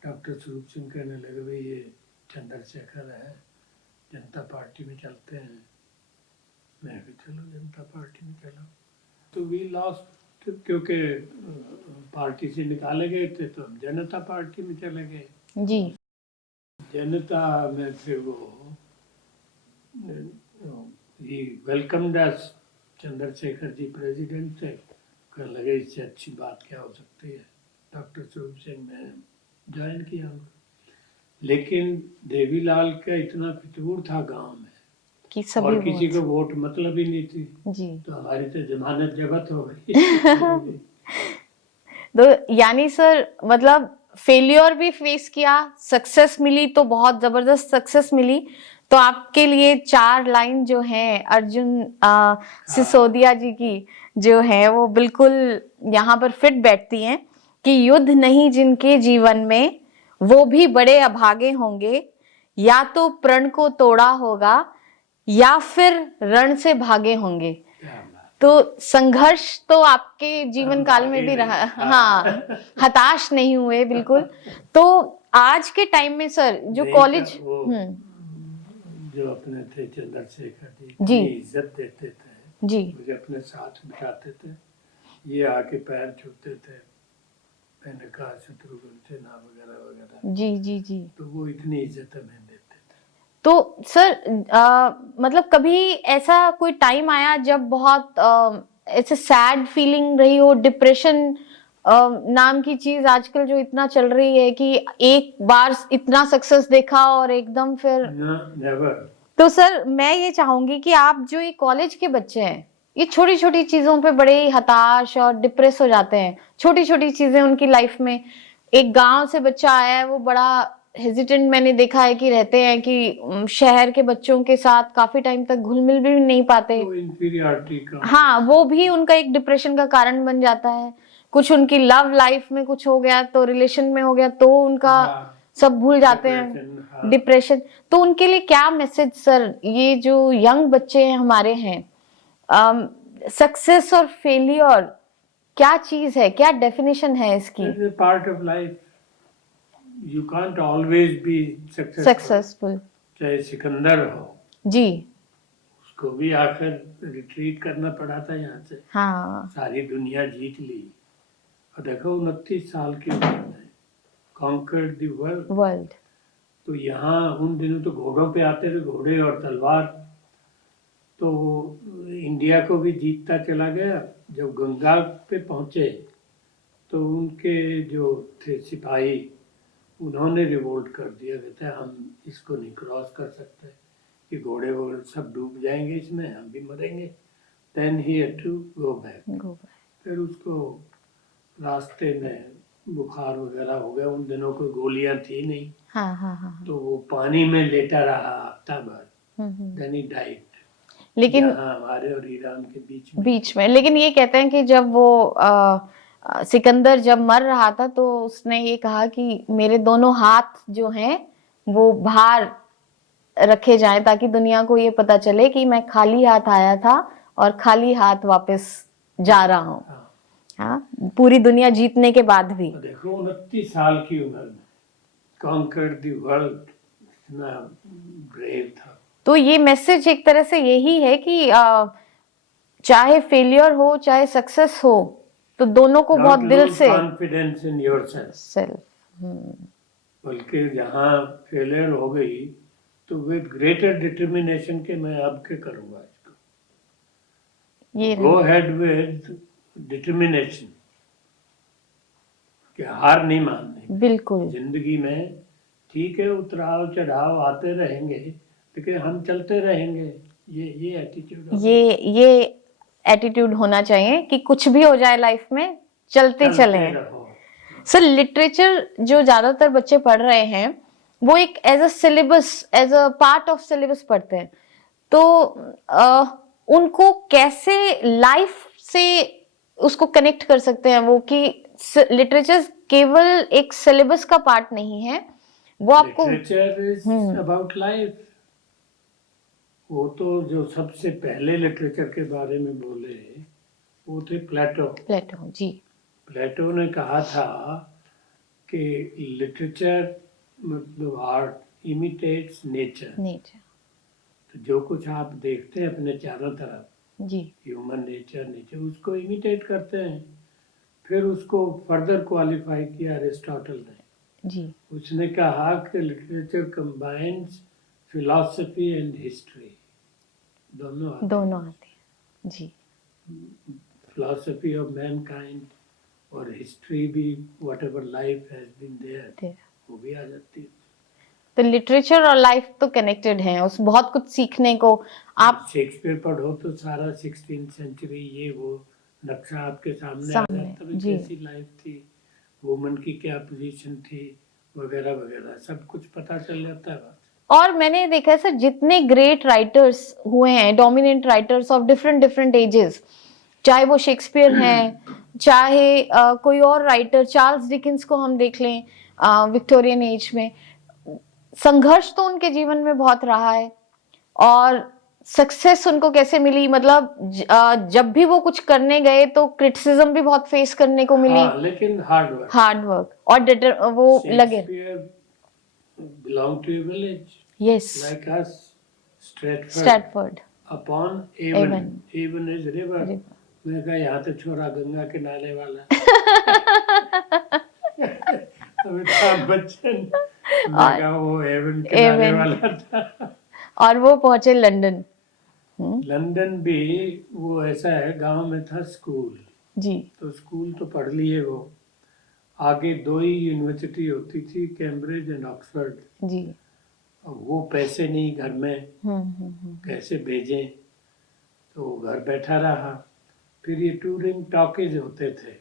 डॉक्टर स्वरूप सिंह कहने लगे, भाई ये चंद्रशेखर है, जनता पार्टी में चलते हैं। मैं भी चलो जनता पार्टी में चलो। तो वी लॉस्ट, क्योंकि पार्टी से निकाले गए थे, तो हम जनता पार्टी में चले गए। जी जनता में फिर वो ही वेलकम्ड अस, चंद्रशेखर जी प्रेसिडेंट थे। कहने लगे इससे अच्छी बात क्या हो सकती है। डॉक्टर स्वरूप सिंह ने ज्वाइन किया। लेकिन देवीलाल का इतना फितूर था गांव में कि सभी और किसी वोट को वोट मतलब ही नहीं थी, जी तो हमारी तो जमानत जब्त हो गई। तो यानी सर मतलब फेलियर भी फेस किया, सक्सेस मिली तो बहुत जबरदस्त सक्सेस मिली। तो आपके लिए 4 लाइन जो है अर्जुन सिसोदिया जी की जो है वो बिल्कुल यहाँ पर फिट बैठती हैं कि युद्ध नहीं जिनके जीवन में वो भी बड़े अभागे होंगे, या तो प्रण को तोड़ा होगा या फिर रण से भागे होंगे। क्या बात। तो संघर्ष तो आपके जीवन काल में भी रहा। हाँ, हताश नहीं हुए बिल्कुल। तो आज के टाइम में सर जो नहीं कॉलेज था, वो जो अपने थे चंद्रशेखर जी, जी। इतनी इज्जत देते थे, जी मुझे अपने साथ बिठाते थे, ये आके पैर छूते थे। मैंने कहा शत्रुघ्न सिन्हा वगैरह वगैरह, जी जी जी। तो वो इतनी इज्जत हमें देते थे। तो सर मतलब कभी ऐसा कोई टाइम आया जब बहुत ऐसे सैड फीलिंग रही हो, डिप्रेशन नाम की चीज आजकल जो इतना चल रही है कि एक बार इतना सक्सेस देखा और एकदम फिर नेवर। तो सर मैं ये चाहूंगी कि आप जो ये कॉलेज के बच्चे हैं, ये छोटी छोटी चीजों पे बड़े ही हताश और डिप्रेस हो जाते हैं, छोटी छोटी चीजें उनकी लाइफ में। एक गांव से बच्चा आया है, वो बड़ा हेजिटेंट मैंने देखा है कि रहते हैं कि शहर के बच्चों के साथ काफी टाइम तक घुल मिल भी नहीं पाते। तो इंफीरियरिटी का, हाँ, वो भी उनका एक डिप्रेशन का कारण बन जाता है। कुछ उनकी लव लाइफ में कुछ हो गया, तो रिलेशन में हो गया, तो उनका हाँ, सब भूल जाते हैं, डिप्रेशन, हाँ। डिप्रेशन। तो उनके लिए क्या मैसेज सर, ये जो यंग बच्चे हैं हमारे हैं, सक्सेस और फेलियर क्या चीज है, क्या डेफिनेशन है इसकी? It is a part of life. You can't always be successful. Successful चाहे सिकंदर हो, जी उसको भी आखिर रिट्रीट करना पड़ा था यहाँ से। हाँ सारी दुनिया जीत ली, और देखो 29 साल की उम्र में कॉन्कर्ड द वर्ल्ड। वर्ल्ड तो यहाँ उन दिनों तो घोड़ों पे आते थे, घोड़े और तलवार। तो इंडिया को भी जीतता चला गया। जब गंगा पे पहुंचे तो उनके जो थे सिपाही, उन्होंने रिवोल्ट कर दिया। कहते हैं हम इसको नहीं क्रॉस कर सकते, कि घोड़े वोड़े सब डूब जाएंगे इसमें, हम भी मरेंगे। Then he had to go back. फिर उसको रास्ते में बुखार वगैरह हो गया। उन दिनों कोई गोलियां थी नहीं, हाँ हाँ हाँ तो वो पानी में लेटा रहा हफ्ता भर। हम्म। Then he died. लेकिन हमारे और ईरान के बीच में लेकिन ये कहते हैं कि जब वो सिकंदर जब मर रहा था तो उसने ये कहा कि मेरे दोनों हाथ जो हैं वो बाहर रखे जाएं, ताकि दुनिया को ये पता चले कि मैं खाली हाथ आया था और खाली हाथ वापस जा रहा हूँ। हाँ, पूरी दुनिया जीतने के बाद भी। तो देखो 29 साल की उम्र में कॉन्कर्ड द वर्ल्ड, इतना ब्रेव था। तो ये मैसेज एक तरह से यही है कि चाहे फेलियर हो चाहे सक्सेस हो, तो दोनों को बहुत दिल से कॉन्फिडेंस इन योरसेल्फ। बल्कि जहाँ फेलियर हो गई तो विद ग्रेटर डिटर्मिनेशन के मैं अब के करूँगा इसको। ये गो हेड विद डिटर्मिनेशन, कि हार नहीं माननी। बिल्कुल जिंदगी में ठीक है, उतराव चढ़ाव आते रहेंगे, लेकिन हम चलते रहेंगे। ये एटीट्यूड, ये एटीट्यूड होना चाहिए कि कुछ भी हो जाए लाइफ में चलते चलें। सर लिटरेचर जो ज्यादातर बच्चे पढ़ रहे हैं वो एक as a syllabus, as a part of syllabus पढ़ते हैं, तो उनको कैसे लाइफ से उसको कनेक्ट कर सकते हैं वो कि लिटरेचर केवल एक सिलेबस का पार्ट नहीं है, वो आपको लिटरेचर इज अबाउट लाइफ। वो तो जो सबसे पहले लिटरेचर के बारे में बोले वो थे प्लेटो। प्लेटो जी। प्लेटो ने कहा था कि लिटरेचर मतलब आर्ट इमिटेट्स नेचर। नेचर तो जो कुछ आप देखते हैं अपने चारों तरफ, जी। ह्यूमन नेचर नेचर उसको इमिटेट करते हैं। फिर उसको फर्दर क्वालिफाई किया अरिस्टोटल ने। जी। उसने कहा कि literature combines philosophy and history, दोनों आते हैं जी। फिलॉसफी ऑफ मैनकाइंड और हिस्ट्री भी, whatever life has been there, वो भी आ जाती है। तो लिटरेचर और लाइफ तो कनेक्टेड हैं, उस बहुत कुछ सीखने को। आप शेक्सपियर पढ़ो तो सारा 16th सेंचुरी ये वो नक्शा आपके सामने आ जाता है, कैसी लाइफ थी, वुमन की क्या पोजीशन थी, वगैरह वगैरह सब कुछ पता चल जाता है। और मैंने देखा है सर जितने ग्रेट राइटर्स हुए हैं, dominant writers of different different ages, चाहे वो शेक्सपियर हैं, चाहे कोई और राइटर चार्ल्स डिकिंस को हम देख लें, विक्टोरियन एज में संघर्ष तो उनके जीवन में बहुत रहा है, और सक्सेस उनको कैसे मिली, मतलब जब भी वो कुछ करने गए तो क्रिटिसिज्म भी बहुत फेस करने को मिली। लेकिन हार्ड वर्क और वो लगे। belong to a village, yes, like us, Stratford upon Avon. Avon is river. मैं कहा यहाँ तो छोरा गंगा किनारे वाला अमिताभ बच्चन, मैं कहा वो एवन किनारे वाला था। और वो पहुंचे लंदन। लंदन भी वो ऐसा है, गांव में था स्कूल जी, तो स्कूल तो पढ़ लिए वो, आगे दो ही यूनिवर्सिटी होती थी, कैम्ब्रिज एंड ऑक्सफोर्ड जी। वो पैसे नहीं घर में, कैसे भेजें, तो घर बैठा रहा। फिर ये टूरिंग टॉकीज होते थे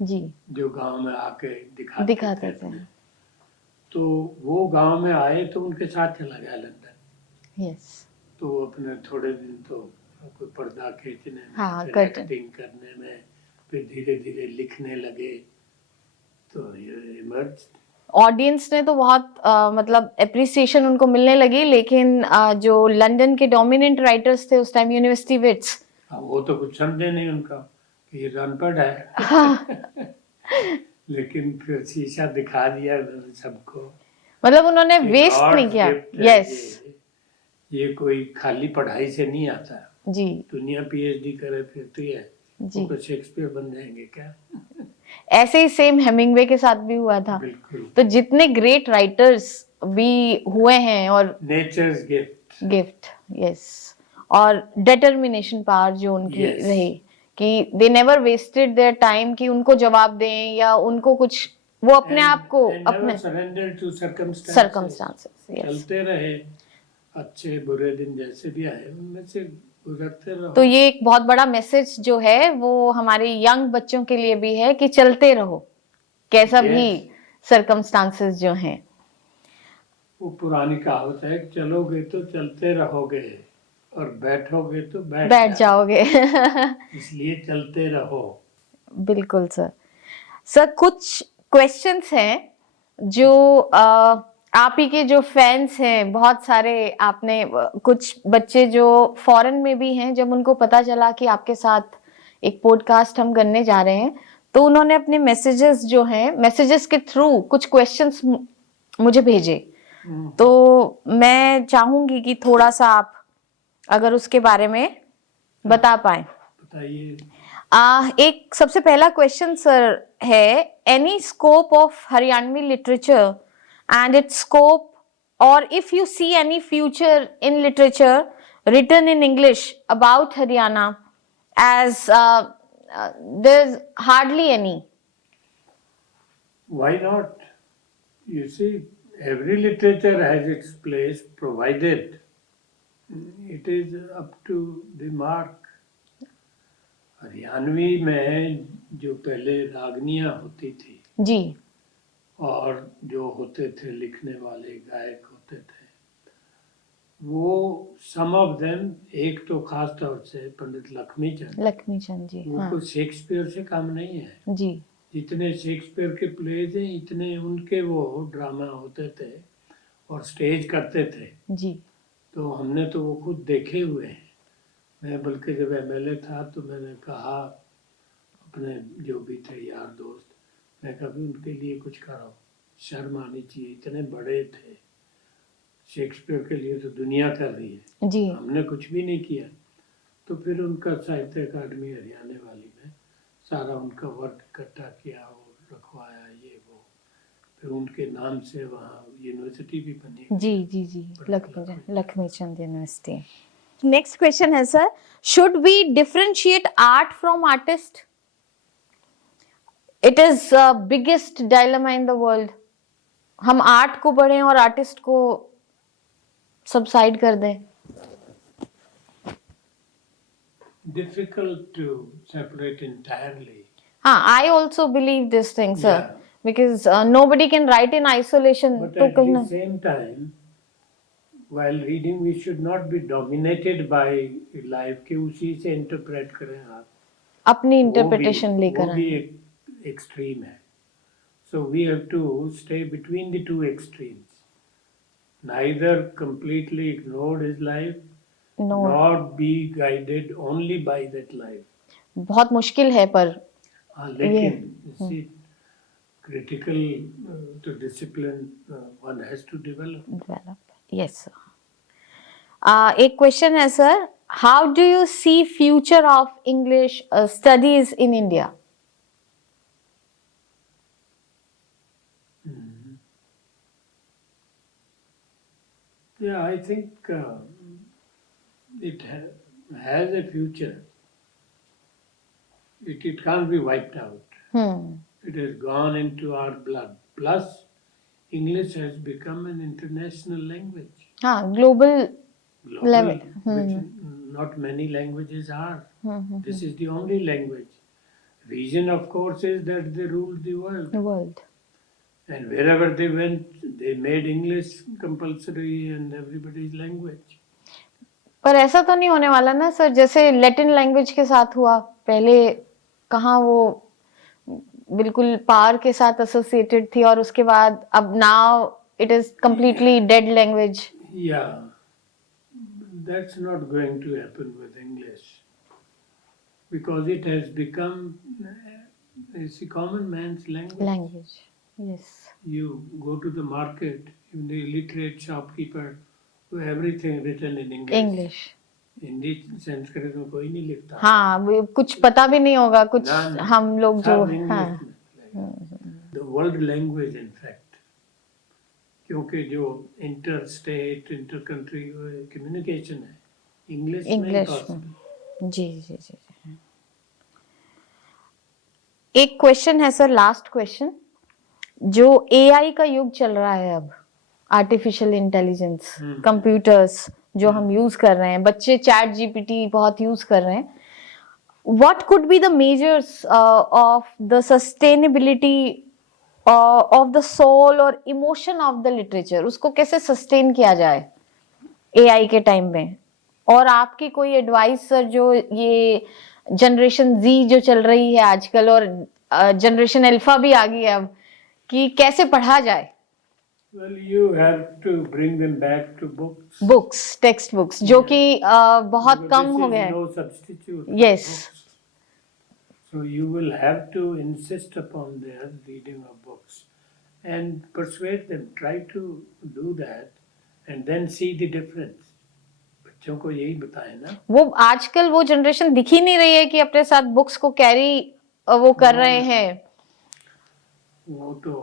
जी, जो गांव में आके दिखाते थे। तो वो गांव में आए तो उनके साथ चला गया लंदन। यस। तो अपने थोड़े दिन तो कोई पर्दा खींचने में, फिर एक्टिंग करने में, फिर धीरे धीरे लिखने लगे, तो ये इमर्ज। ऑडियंस ने तो बहुत मतलब एप्रिसिएशन उनको मिलने लगी, लेकिन जो लंदन के डोमिनेंट राइटर्स थे उस टाइम, यूनिवर्सिटी विट्स, वो तो कुछ समझे नहीं उनका कि ये अनपढ़ है लेकिन फिर शीशा दिखा दिया सबको, मतलब उन्होंने वेस्ट नहीं किया। यस, ये कोई खाली पढ़ाई से नहीं आता जी। दुनिया पीएचडी करे फिरती है जी, तो शेक्सपियर बन जाएंगे क्या? ऐसे ही सेम हेमिंगवे के साथ भी हुआ था। बिल्कुल। तो जितने ग्रेट राइटर्स भी हुए हैं, और नेचर्स गिफ्ट यस, और डिटर्मिनेशन पावर जो उनकी रही कि they never wasted their time कि उनको जवाब दें या उनको कुछ, वो अपने आप को अपने सरेंडर टू सर्कमस्टेंसेस चलते रहे, अच्छे बुरे दिन जैसे भी आए उनमें से गुजरते रहो। तो ये एक बहुत बड़ा मैसेज जो है वो हमारे यंग बच्चों के लिए भी है कि चलते रहो, कैसा भी सर्कमस्टांसेस जो हैं। वो पुरानी कहावत है, चलोगे तो चलते रहोगे और बैठोगे तो बैठ जाओगे इसलिए चलते रहो। बिल्कुल सर कुछ क्वेश्चंस हैं जो आप ही के जो फैंस हैं बहुत सारे, आपने कुछ बच्चे जो फॉरेन में भी हैं, जब उनको पता चला कि आपके साथ एक पॉडकास्ट हम करने जा रहे हैं तो उन्होंने अपने मैसेजेस जो हैं, मैसेजेस के थ्रू कुछ क्वेश्चंस मुझे भेजे। तो मैं चाहूंगी कि थोड़ा सा आप अगर उसके बारे में बता पाए। बताइए। एक सबसे पहला क्वेश्चन सर है, any scope of Haryanvi literature and its scope, or if you see any future in literature written in English about Haryana, as there's hardly any. Why not? You see, every literature has its place, provided it is up to the mark. Haryanvi में जो पहले रागनियां होती थी जी और जो होते थे लिखने वाले गायक होते थे, वो सम ऑफ देम, एक तो खास तौर से पंडित लक्ष्मीचंद, लक्ष्मीचंद जी, वो हाँ कुछ शेक्सपियर से कम नहीं है। जी जितने शेक्सपियर के प्लेज हैं, इतने उनके वो ड्रामा होते थे और स्टेज करते थे। जी तो हमने तो वो खुद देखे हुए हैं। मैं बल्कि जब एमएलए था तो मैंने कहा अपने जो भी थे यार दोस्त, मैं कभी उनके लिए कुछ करो, शर्म आनी चाहिए, इतने बड़े थे। शेक्सपियर के लिए तो दुनिया कर रही है, जी हमने कुछ भी नहीं किया। तो फिर उनका साहित्य अकादमी हरियाणा वाली में सारा उनका वर्क इकट्ठा किया और रखवाया ये वो, फिर उनके नाम से वहाँ यूनिवर्सिटी भी बनी हुई जी है। जी जी Pandit Lakshmichand university. Next question है sir, should we differentiate art from artist? It is biggest dilemma in the world. हम आर्ट को पढ़ें और आर्टिस्ट को सबसाइड कर दें। Difficult to separate entirely. हाँ, I also believe this thing, sir, Yeah. because nobody can write in isolation. But तो at कहीं the ना same time, while reading, we should not be dominated by life कि उसी से interpret करें आप। अपनी इंटरप्रिटेशन वो लेकर भी आए। एक extreme है। So we have to stay between the two extremes. Neither completely ignore his life, no nor be guided only by that life. बहुत मुश्किल है पर हाँ, लेकिन see, critical to discipline one has to develop. Develop. Yes sir. एक question है sir, how do you see future of English studies in India? Yeah, I think it has a future. It can't be wiped out. It has gone into our blood. Plus, English has become an international language. हाँ, global Global, Level. which not many languages are. This is the only language. Reason, of course, is that they ruled the world. World. And wherever they went, they made English compulsory and everybody's language. पर ऐसा तो नहीं होने वाला ना sir, जैसे Latin language के साथ हुआ पहले, कहाँ वो बिल्कुल पार के साथ एसोसिएटेड थी और उसके बाद अब now it is completely dead language. Yeah, that's not going to happen with English because it has become it's a common man's language. Language, yes. You go to the market, even the illiterate shopkeeper, who everything written in English. English, Hindi Sanskrit में कोई नहीं लिखता। हाँ वो कुछ पता भी नहीं होगा कुछ, ना, हम लोग जो सब English हाँ में। The world language, in fact, क्योंकि जो inter state inter country communication है इंग्लिश में इंग्लिश possible। में। जी जी जी। एक क्वेश्चन है सर, लास्ट क्वेश्चन, जो एआई का युग चल रहा है अब, आर्टिफिशियल इंटेलिजेंस, कंप्यूटर्स जो हम यूज कर रहे हैं, बच्चे चैट जीपीटी बहुत यूज कर रहे हैं, what could be the measures of the sustainability of the soul और इमोशन ऑफ द लिटरेचर? उसको कैसे सस्टेन किया जाए एआई के टाइम में? और आपकी कोई एडवाइस सर, जो ये जनरेशन जी जो चल रही है आजकल और जनरेशन अल्फा भी आ गई है अब, कि कैसे पढ़ा जाए? Well, you have to bring them back to books. Books, text books, जो कि बहुत Because कम this हो is गया है। no substitute for Yes. books. So you will have to insist upon their reading of books and persuade them. Try to do that and then see the difference. बच्चों को यही बताएं ना। वो आजकल वो जनरेशन दिख ही नहीं रही है कि अपने साथ बुक्स को कैरी वो कर रहे हैं। वो तो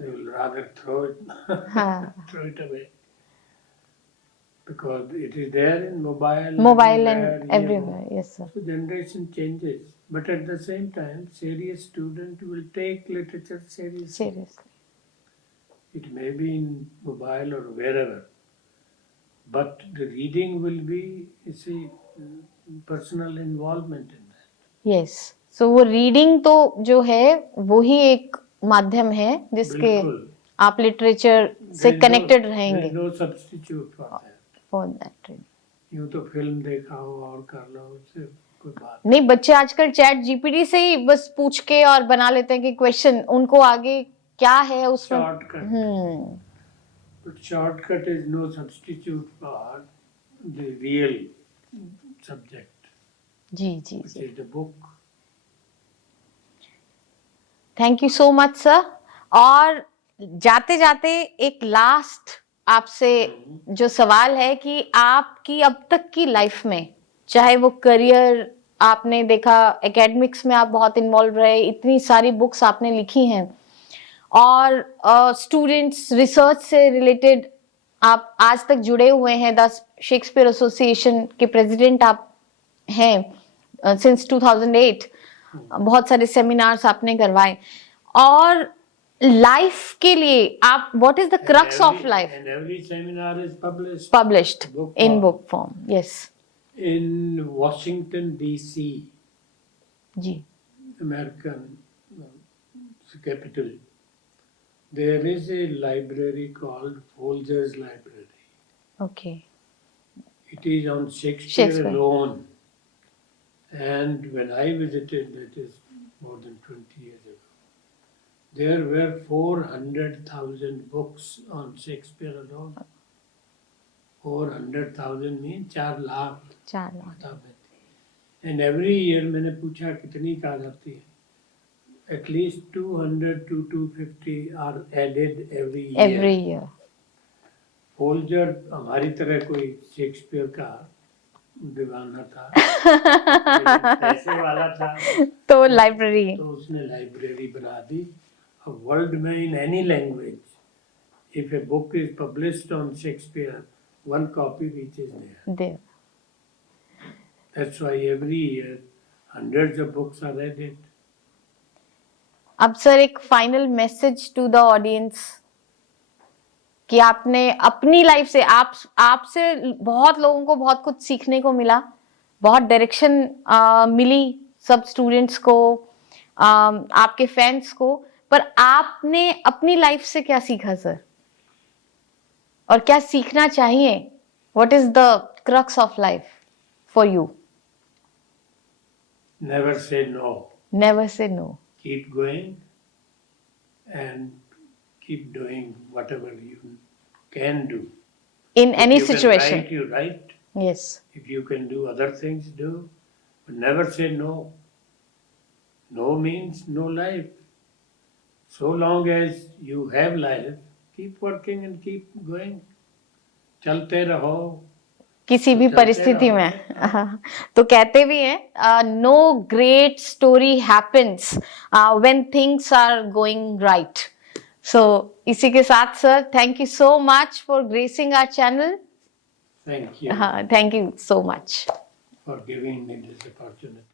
they will rather throw it, हाँ। throw it away. Because it is there in mobile and ये everywhere. वो। Yes sir. So generation changes, but at the same time, serious student will take literature seriously. Seriously. It may be in mobile or wherever, but the reading will be, you see, personal involvement in that. Yes. सो वो reading तो जो है वो ही एक माध्यम है जिसके बिल्कुल आप लिटरेचर से कनेक्टेड रहेंगे no substitute for that. For that. यूं तो फिल्म देखा हो और कर लो, उससे कोई बात नहीं, बच्चे आजकल चैट जीपीटी से ही बस पूछ के और बना लेते हैं कि क्वेश्चन, उनको आगे क्या है उसमें। Shortcut, but shortcut is no substitute for the real subject, जी जी which जी, is the book. Thank you so much sir. और जाते जाते एक लास्ट आपसे जो सवाल है कि आपकी अब तक की लाइफ में, चाहे वो करियर, आपने देखा एकेडमिक्स में आप बहुत इन्वॉल्व रहे, इतनी सारी बुक्स आपने लिखी हैं, और स्टूडेंट्स रिसर्च से रिलेटेड आप आज तक जुड़े हुए हैं, द शेक्सपियर एसोसिएशन के प्रेसिडेंट आप हैं सिंस 2008, बहुत सारे सेमिनार्स आपने करवाए, और लाइफ के लिए आप what is the crux of life And every seminar is published book in form. Book form? Yes in Washington DC, जी, American capital. There is a library called Folger's Library. Okay, It is on Shakespeare Shakespeare. alone. And when I visited, that is more than 20 years ago, there were 400,000 books on Shakespeare alone. 400,000 means 4 lakh 4 lakh, किताबें थी। And every year मैंने पूछा कितनी कहाँ जाती है? At least 200 to 250 are added every year. Every year. फोल्जर हमारी तरह कोई शेक्सपियर का दीवाना था, लेकिन पैसे वाला था, तो लाइब्रेरी, तो उसने लाइब्रेरी बना दी। अब वर्ल्ड में in any language, if a book is published on Shakespeare, one copy reaches there. There. That's why every year hundreds of books are added. अब सर एक final message to the audience कि आपने अपनी life से, आपसे बहुत लोगों को बहुत कुछ सीखने को मिला, बहुत डायरेक्शन मिली सब स्टूडेंट्स को, आपके फैंस को, पर आपने अपनी लाइफ से क्या सीखा सर, और क्या सीखना चाहिए? What is the crux of life for you? Never say no. Never say no. Keep going and keep doing whatever you can do. In any If you can situation, write, you write. यस। If you can do other things, do. But never say no. No means no life. So long as you have life, keep working and keep going. चलते रहो। किसी भी चलते परिस्थिति रहो। में तो कहते भी हैं no great story happens when things are going right. So इसी के साथ sir, thank you so much for gracing our channel. Thank you thank you so much. for giving me this opportunity.